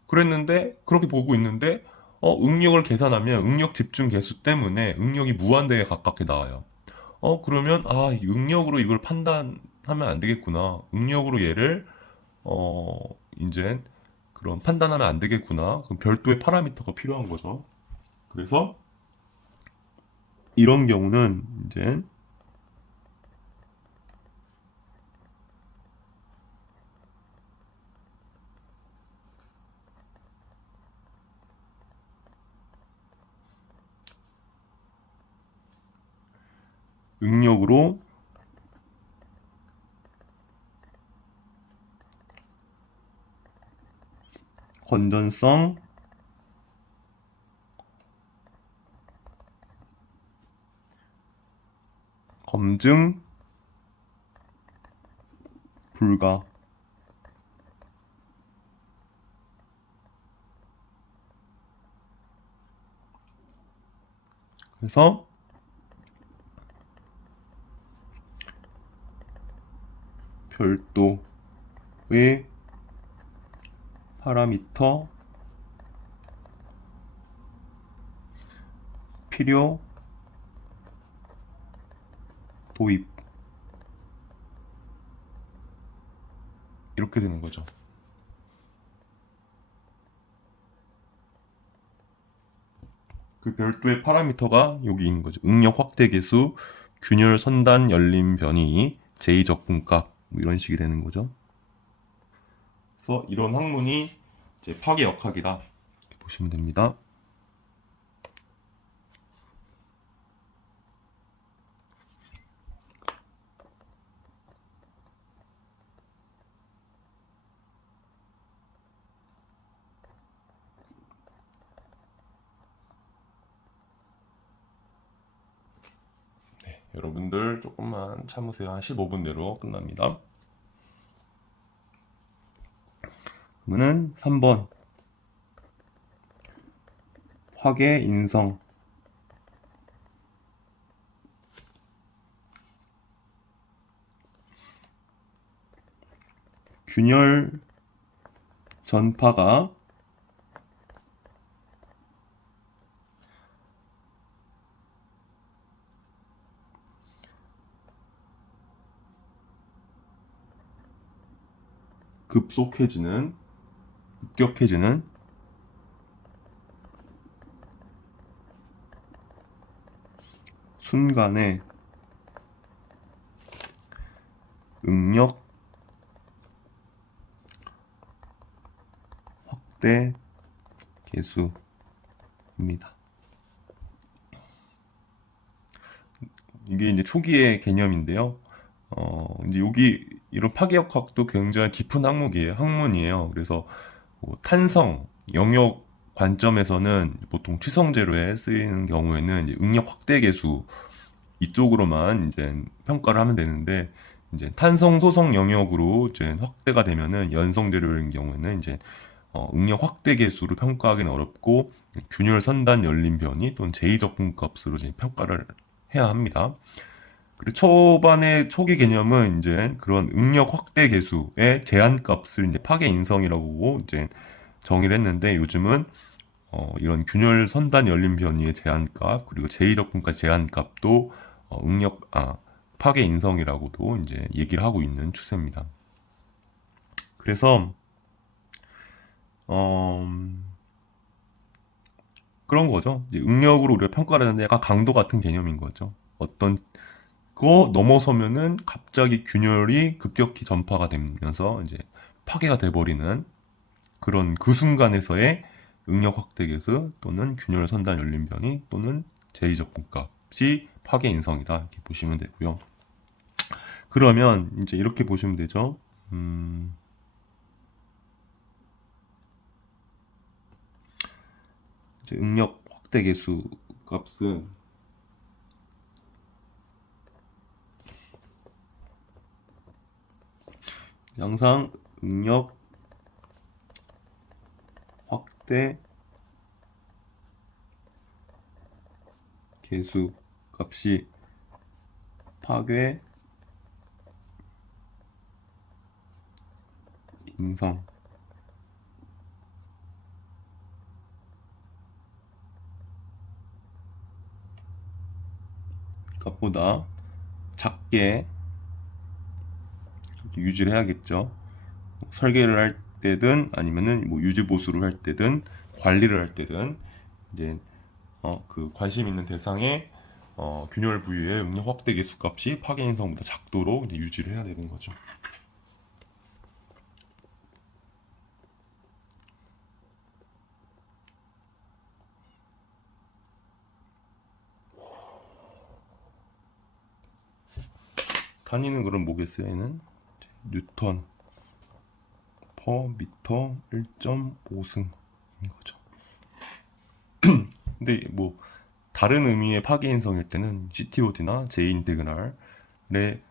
그랬는데 그렇게 보고 있는데 응력을 계산하면 응력 집중 계수 때문에 응력이 무한대에 가깝게 나와요. 그러면 이 응력으로 이걸 판단하면 안 되겠구나. 응력으로 얘를 이제 그런 판단하면 안 되겠구나. 그럼 별도의 파라미터가 필요한 거죠. 그래서 이런 경우는 이제 응력으로 건전성 검증 불가. 그래서 별도의 파라미터 필요 도입 이렇게 되는 거죠. 그 별도의 파라미터가 여기 있는 거죠. 응력 확대 계수, 균열 선단 열림 변이, j 적분값 뭐 이런 식이 되는 거죠. 그래서 이런 학문이 이제 파괴 역학이다 이렇게 보시면 됩니다. 여러분들 조금만 참으세요. 한 15분 내로 끝납니다. 그러면은 3번 화계 인성 균열 전파가 급격해지는 순간에 응력 확대 계수입니다. 이게 이제 초기의 개념인데요. 이제 여기 이런 파괴역학도 굉장히 깊은 학문이에요. 그래서 뭐 탄성, 영역 관점에서는 보통 취성제로에 쓰이는 경우에는 이제 응력 확대 계수 이쪽으로만 이제 평가를 하면 되는데 이제 탄성, 소성 영역으로 이제 확대가 되면은 연성 재료인 경우에는 이제 응력 확대 계수로 평가하기는 어렵고 균열 선단 열림 변이 또는 제2적분값으로 이제 평가를 해야 합니다. 그리고 초반의 초기 개념은 이제 그런 응력 확대 계수의 제한값을 이제 파괴 인성이라고 이제 정의를 했는데, 요즘은 이런 균열 선단 열림 변이의 제한값 그리고 제2적분값 제한값도 파괴 인성이라고도 이제 얘기를 하고 있는 추세입니다. 그래서 그런 거죠. 이제 응력으로 우리가 평가를 하는데 약간 강도 같은 개념인 거죠. 어떤 거 넘어서면은 갑자기 균열이 급격히 전파가 되면서 이제 파괴가 돼버리는 그런 그 순간에서의 응력 확대 계수 또는 균열 선단 열림 변이 또는 제2적분값이 파괴 인성이다, 이렇게 보시면 되고요. 그러면 이제 이렇게 보시면 되죠. 이제 응력 확대 계수 값은 항상 응력 확대 계수 값이 파괴 인성 값보다 작게 유지를 해야겠죠. 설계를 할 때든 아니면은 뭐 유지 보수를 할 때든 관리를 할 때든 이제 그 관심 있는 대상의 균열 부위의 응력 확대 계수 값이 파괴 인성보다 작도록 이제 유지를 해야 되는 거죠. 단위는 그럼 뭐겠어요? 얘는 뉴턴 퍼 미터 1.5승인 거죠. 근데 뭐 다른 의미의 파괴 인성일 때는 CTOD나 J 인테그랄의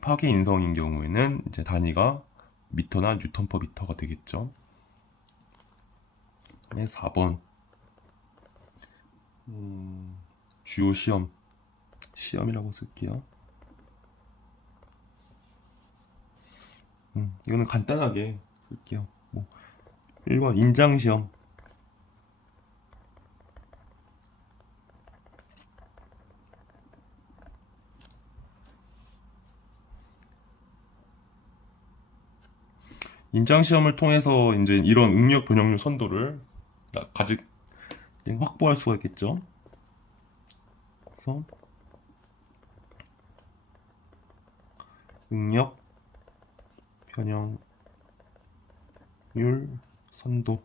파괴 인성인 경우에는 이제 단위가 미터나 뉴턴 퍼 미터가 되겠죠. 4번 주요 시험이라고 쓸게요. 이거는 간단하게 쓸게요. 뭐 1번 인장시험. 인장시험을 통해서 이제 이런 응력 변형률 선도를 확보할 수가 있겠죠. 그래서 응력 변형률 선도를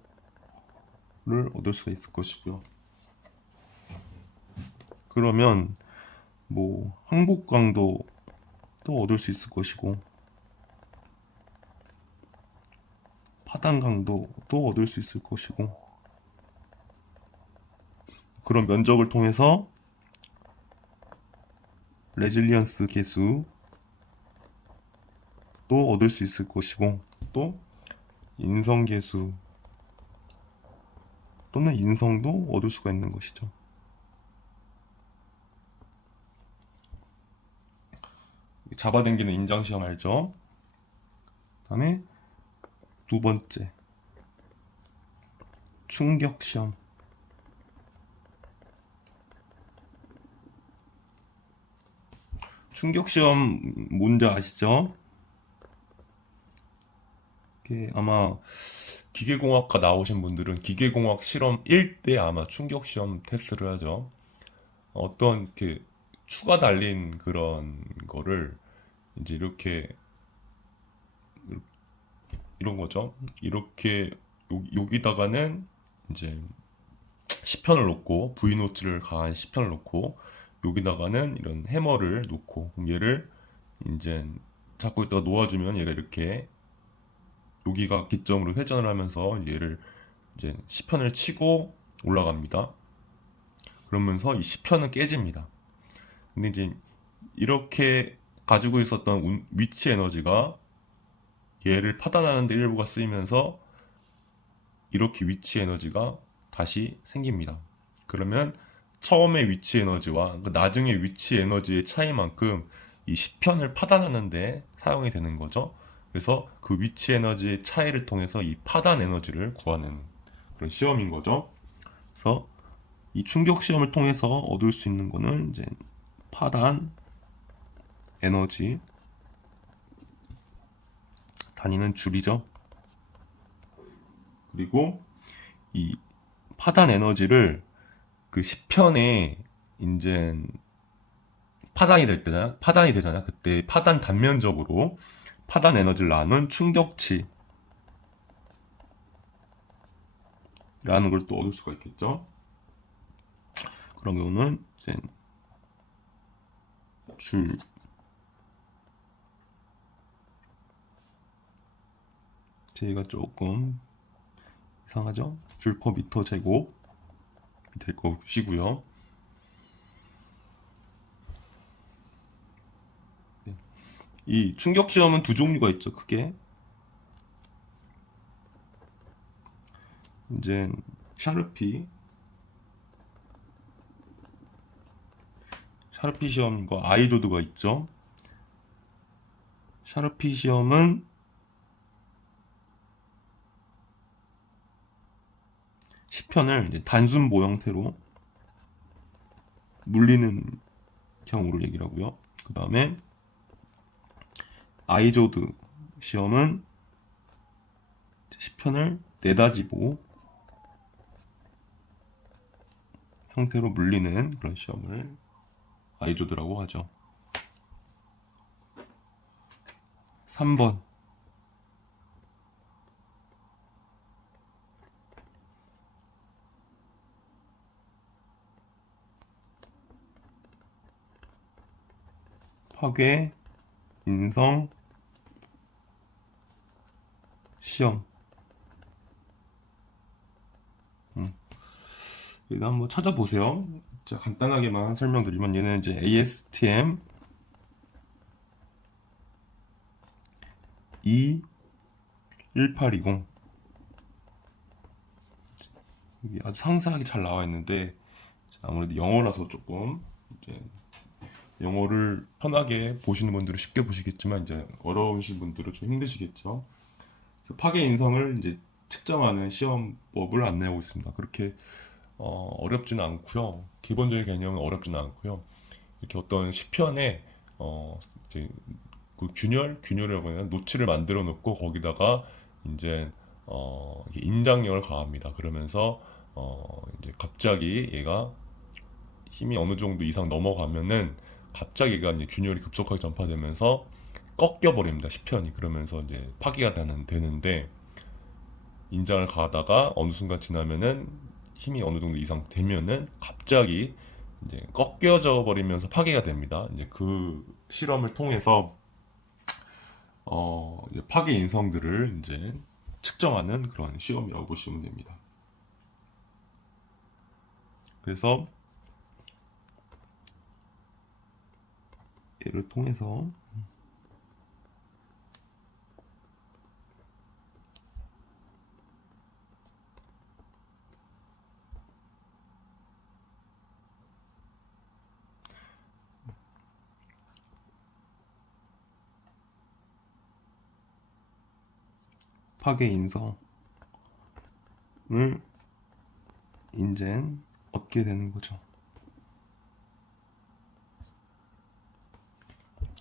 얻을 수가 있을 것이고요. 그러면 뭐 항복 강도도 얻을 수 있을 것이고 파단 강도도 얻을 수 있을 것이고, 그런 면적을 통해서 레질리언스 계수도 얻을 수 있을 것이고, 또 인성 계수 또는 인성도 얻을 수가 있는 것이죠. 잡아당기는 인장시험 알죠? 그 다음에 두 번째 충격시험. 충격시험 뭔지 아시죠? 이게 아마 기계공학과 나오신 분들은 기계공학 실험 1때 아마 충격시험 테스트를 하죠. 어떤 이렇게 추가 달린 그런 거를 이제 이렇게 이런 거죠. 이렇게 여기다가는 이제 시편을 놓고 V노트를 가한 시편을 놓고 여기다가는 이런 해머를 놓고, 그럼 얘를 이제 잡고 있다가 놓아주면 얘가 이렇게 여기가 기점으로 회전을 하면서 얘를 이제 시편을 치고 올라갑니다. 그러면서 이 시편은 깨집니다. 근데 이제 이렇게 가지고 있었던 위치 에너지가 얘를 파단하는 데 일부가 쓰이면서 이렇게 위치 에너지가 다시 생깁니다. 그러면 처음의 위치 에너지와 그 나중에 위치 에너지의 차이만큼 이 10편을 파단하는 데 사용이 되는 거죠. 그래서 그 위치 에너지의 차이를 통해서 이 파단 에너지를 구하는 그런 시험인 거죠. 그래서 이 충격 시험을 통해서 얻을 수 있는 거는 이제 파단 에너지, 단위는 줄이죠. 그리고 이 파단 에너지를 그 10편에 이제 파단이 되잖아. 그때 파단 단면적으로 파단 에너지를 나눈 충격치라는 걸 또 얻을 수가 있겠죠. 그런 경우는 이제 제가 조금 이상하죠? 줄 퍼 미터 제곱이 될 것이고요. 이 충격 시험은 두 종류가 있죠. 크게 이제 샤르피 시험과 아이조드가 있죠. 샤르피 시험은 시편을 이제 단순 모 형태로 물리는 경우를 얘기를 하고요. 그 다음에 아이조드 시험은 시편을 네다지보 형태로 물리는 그런 시험을 아이조드라고 하죠. 3번 파괴 인성 시험. 일단 한번 찾아보세요. 자, 간단하게만 설명드리면 얘는 이제 ASTM 1820 여기 아주 상세하게 잘 나와 있는데 아무래도 영어라서 조금 이제 영어를 편하게 보시는 분들은 쉽게 보시겠지만 이제 어려우신 분들은 좀 힘드시겠죠. 그래서 파괴 인성을 이제 측정하는 시험법을 안내하고 있습니다. 그렇게 어렵지는 않고요. 기본적인 개념은 어렵지는 않고요. 이렇게 어떤 시편에 이제 그 균열이라고 해야 되나? 노치를 만들어 놓고 거기다가 이제 이렇게 인장력을 가합니다. 그러면서 이제 갑자기 얘가 힘이 어느 정도 이상 넘어가면은 갑자기 얘가 이제 균열이 급속하게 전파되면서 꺾여 버립니다. 시편이. 그러면서 이제 파괴가 되는데 인장을 가다가 어느 순간 지나면은 힘이 어느 정도 이상 되면은 갑자기 이제 꺾여져 버리면서 파괴가 됩니다. 이제 그 실험을 통해서 이제 파괴 인성들을 이제 측정하는 그런 시험이라고 보시면 됩니다. 그래서 얘를 통해서 파괴 인성을 이제 얻게 되는 거죠.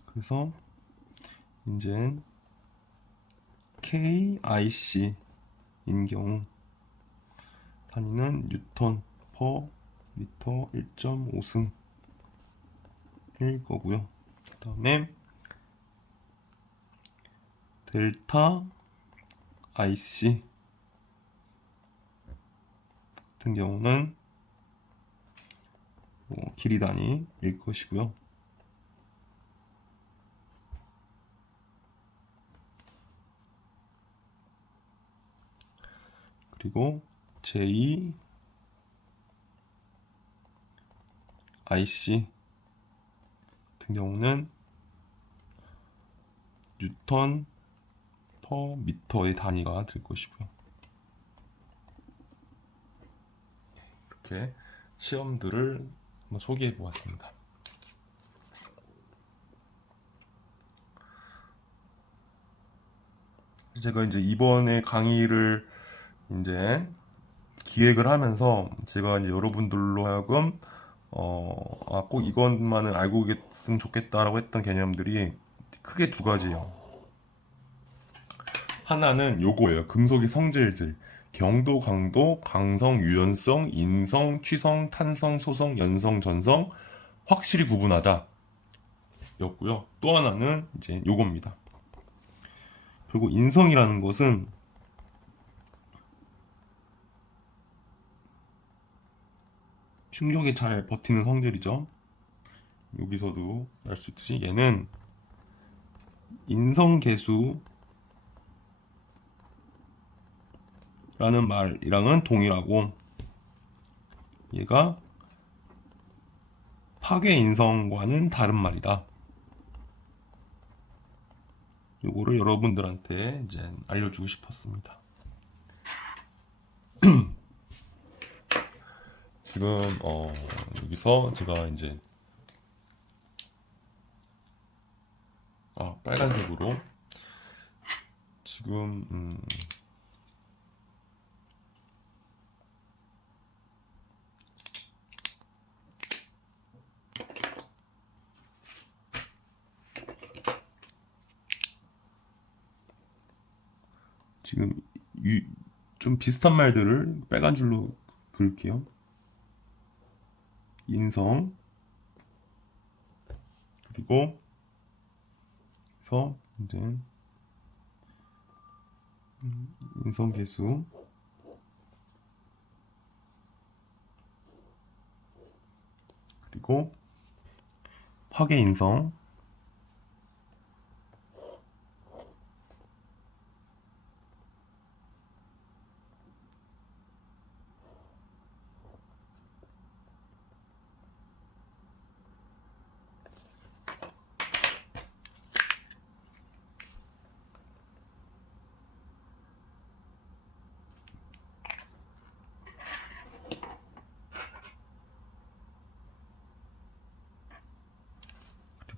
그래서 이제 KIC인 경우 단위는 뉴턴 퍼 미터 1.5승일 거고요. 그 다음에 델타 IC 같은 경우는 길이 단위일 것이고요. 그리고 J IC 같은 경우는 뉴턴 퍼 미터의 단위가 될 것이고요. 이렇게 시험들을 한번 소개해 보았습니다. 제가 이제 이번에 강의를 이제 기획을 하면서 제가 이제 여러분들로 하여금 꼭 이것만은 알고 있으면 좋겠다라고 했던 개념들이 크게 두 가지예요. 하나는 요거예요. 금속의 성질들. 경도, 강도, 강성, 유연성, 인성, 취성, 탄성, 소성, 연성, 전성 확실히 구분하자 였고요. 또 하나는 이제 요겁니다. 그리고 인성이라는 것은 충격에 잘 버티는 성질이죠. 여기서도 알 수 있듯이 얘는 인성계수라는 말이랑은 동일하고 얘가 파괴인성과는 다른 말이다. 요거를 여러분들한테 이제 알려주고 싶었습니다. 지금 여기서 제가 이제 빨간색으로 지금 지금 좀 비슷한 말들을 빨간 줄로 그을게요. 인성, 그리고 그래서 이제 인성계수, 그리고 파괴인성,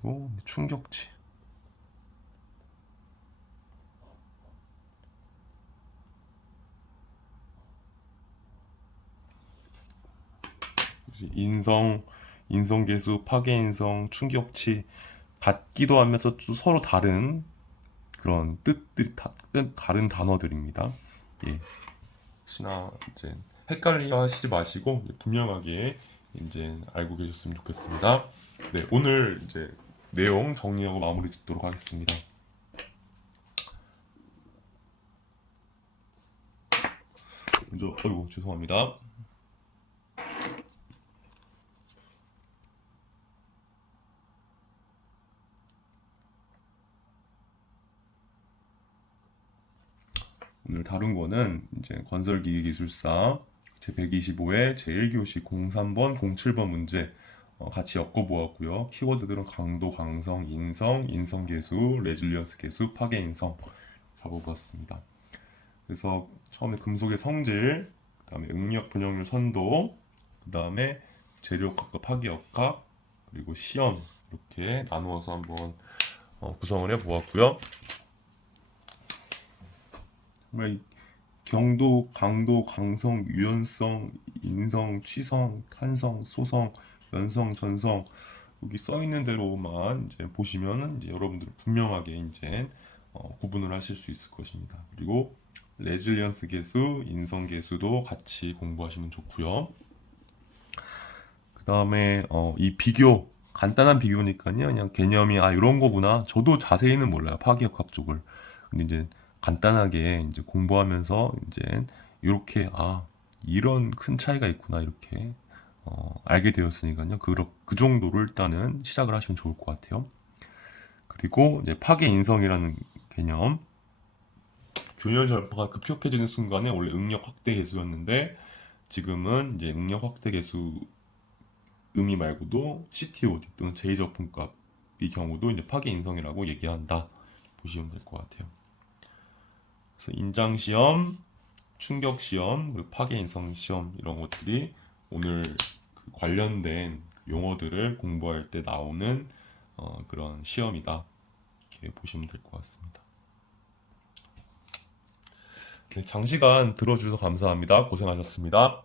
그리고 충격치. 인성계수, 파괴인성, 충격치 같기도 하면서 또 서로 다른 그런 다른 단어들입니다. 예. 혹시나 이제 헷갈려 하시지 마시고 분명하게 이제 알고 계셨으면 좋겠습니다. 네, 오늘 이제 내용 정리하고 마무리 짓도록 하겠습니다. 먼저, 죄송합니다. 오늘 다룬 거는 이제 건설기계기술사 제125회 제1교시 03번, 07번 문제 같이 엮어보았고요. 키워드들은 강도, 강성, 인성, 인성계수, 레질리언스 계수, 파괴인성 잡아보았습니다. 그래서 처음에 금속의 성질, 그 다음에 응력, 분역률, 선도, 그 다음에 재료역학과 파괴역학, 그리고 시험 이렇게 나누어서 한번 구성을 해보았고요. 정말 경도, 강도, 강성, 유연성, 인성, 취성, 탄성, 소성, 연성, 전성 여기 써 있는 대로만 이제 보시면은 이제 여러분들 분명하게 이제 구분을 하실 수 있을 것입니다. 그리고 레질리언스 계수, 인성 계수도 같이 공부하시면 좋고요. 그 다음에 이 비교 간단한 비교니까요. 그냥 개념이 이런 거구나. 저도 자세히는 몰라요. 파괴역학 쪽을. 근데 이제 간단하게 이제 공부하면서 이제 이렇게 이런 큰 차이가 있구나 이렇게 알게 되었으니까요. 그 정도로 일단은 시작을 하시면 좋을 것 같아요. 그리고 이제 파괴인성이라는 개념. 균열 절파가 급격해지는 순간에 원래 응력 확대 계수였는데 지금은 이제 응력 확대 계수 의미 말고도 CTOD 또는 제2저품값 이 경우도 이제 파괴인성이라고 얘기한다 보시면 될 것 같아요. 그래서 인장시험, 충격시험, 그리고 파괴인성시험 이런 것들이 오늘 그 관련된 용어들을 공부할 때 나오는 그런 시험이다. 이렇게 보시면 될 것 같습니다. 네, 장시간 들어주셔서 감사합니다. 고생하셨습니다.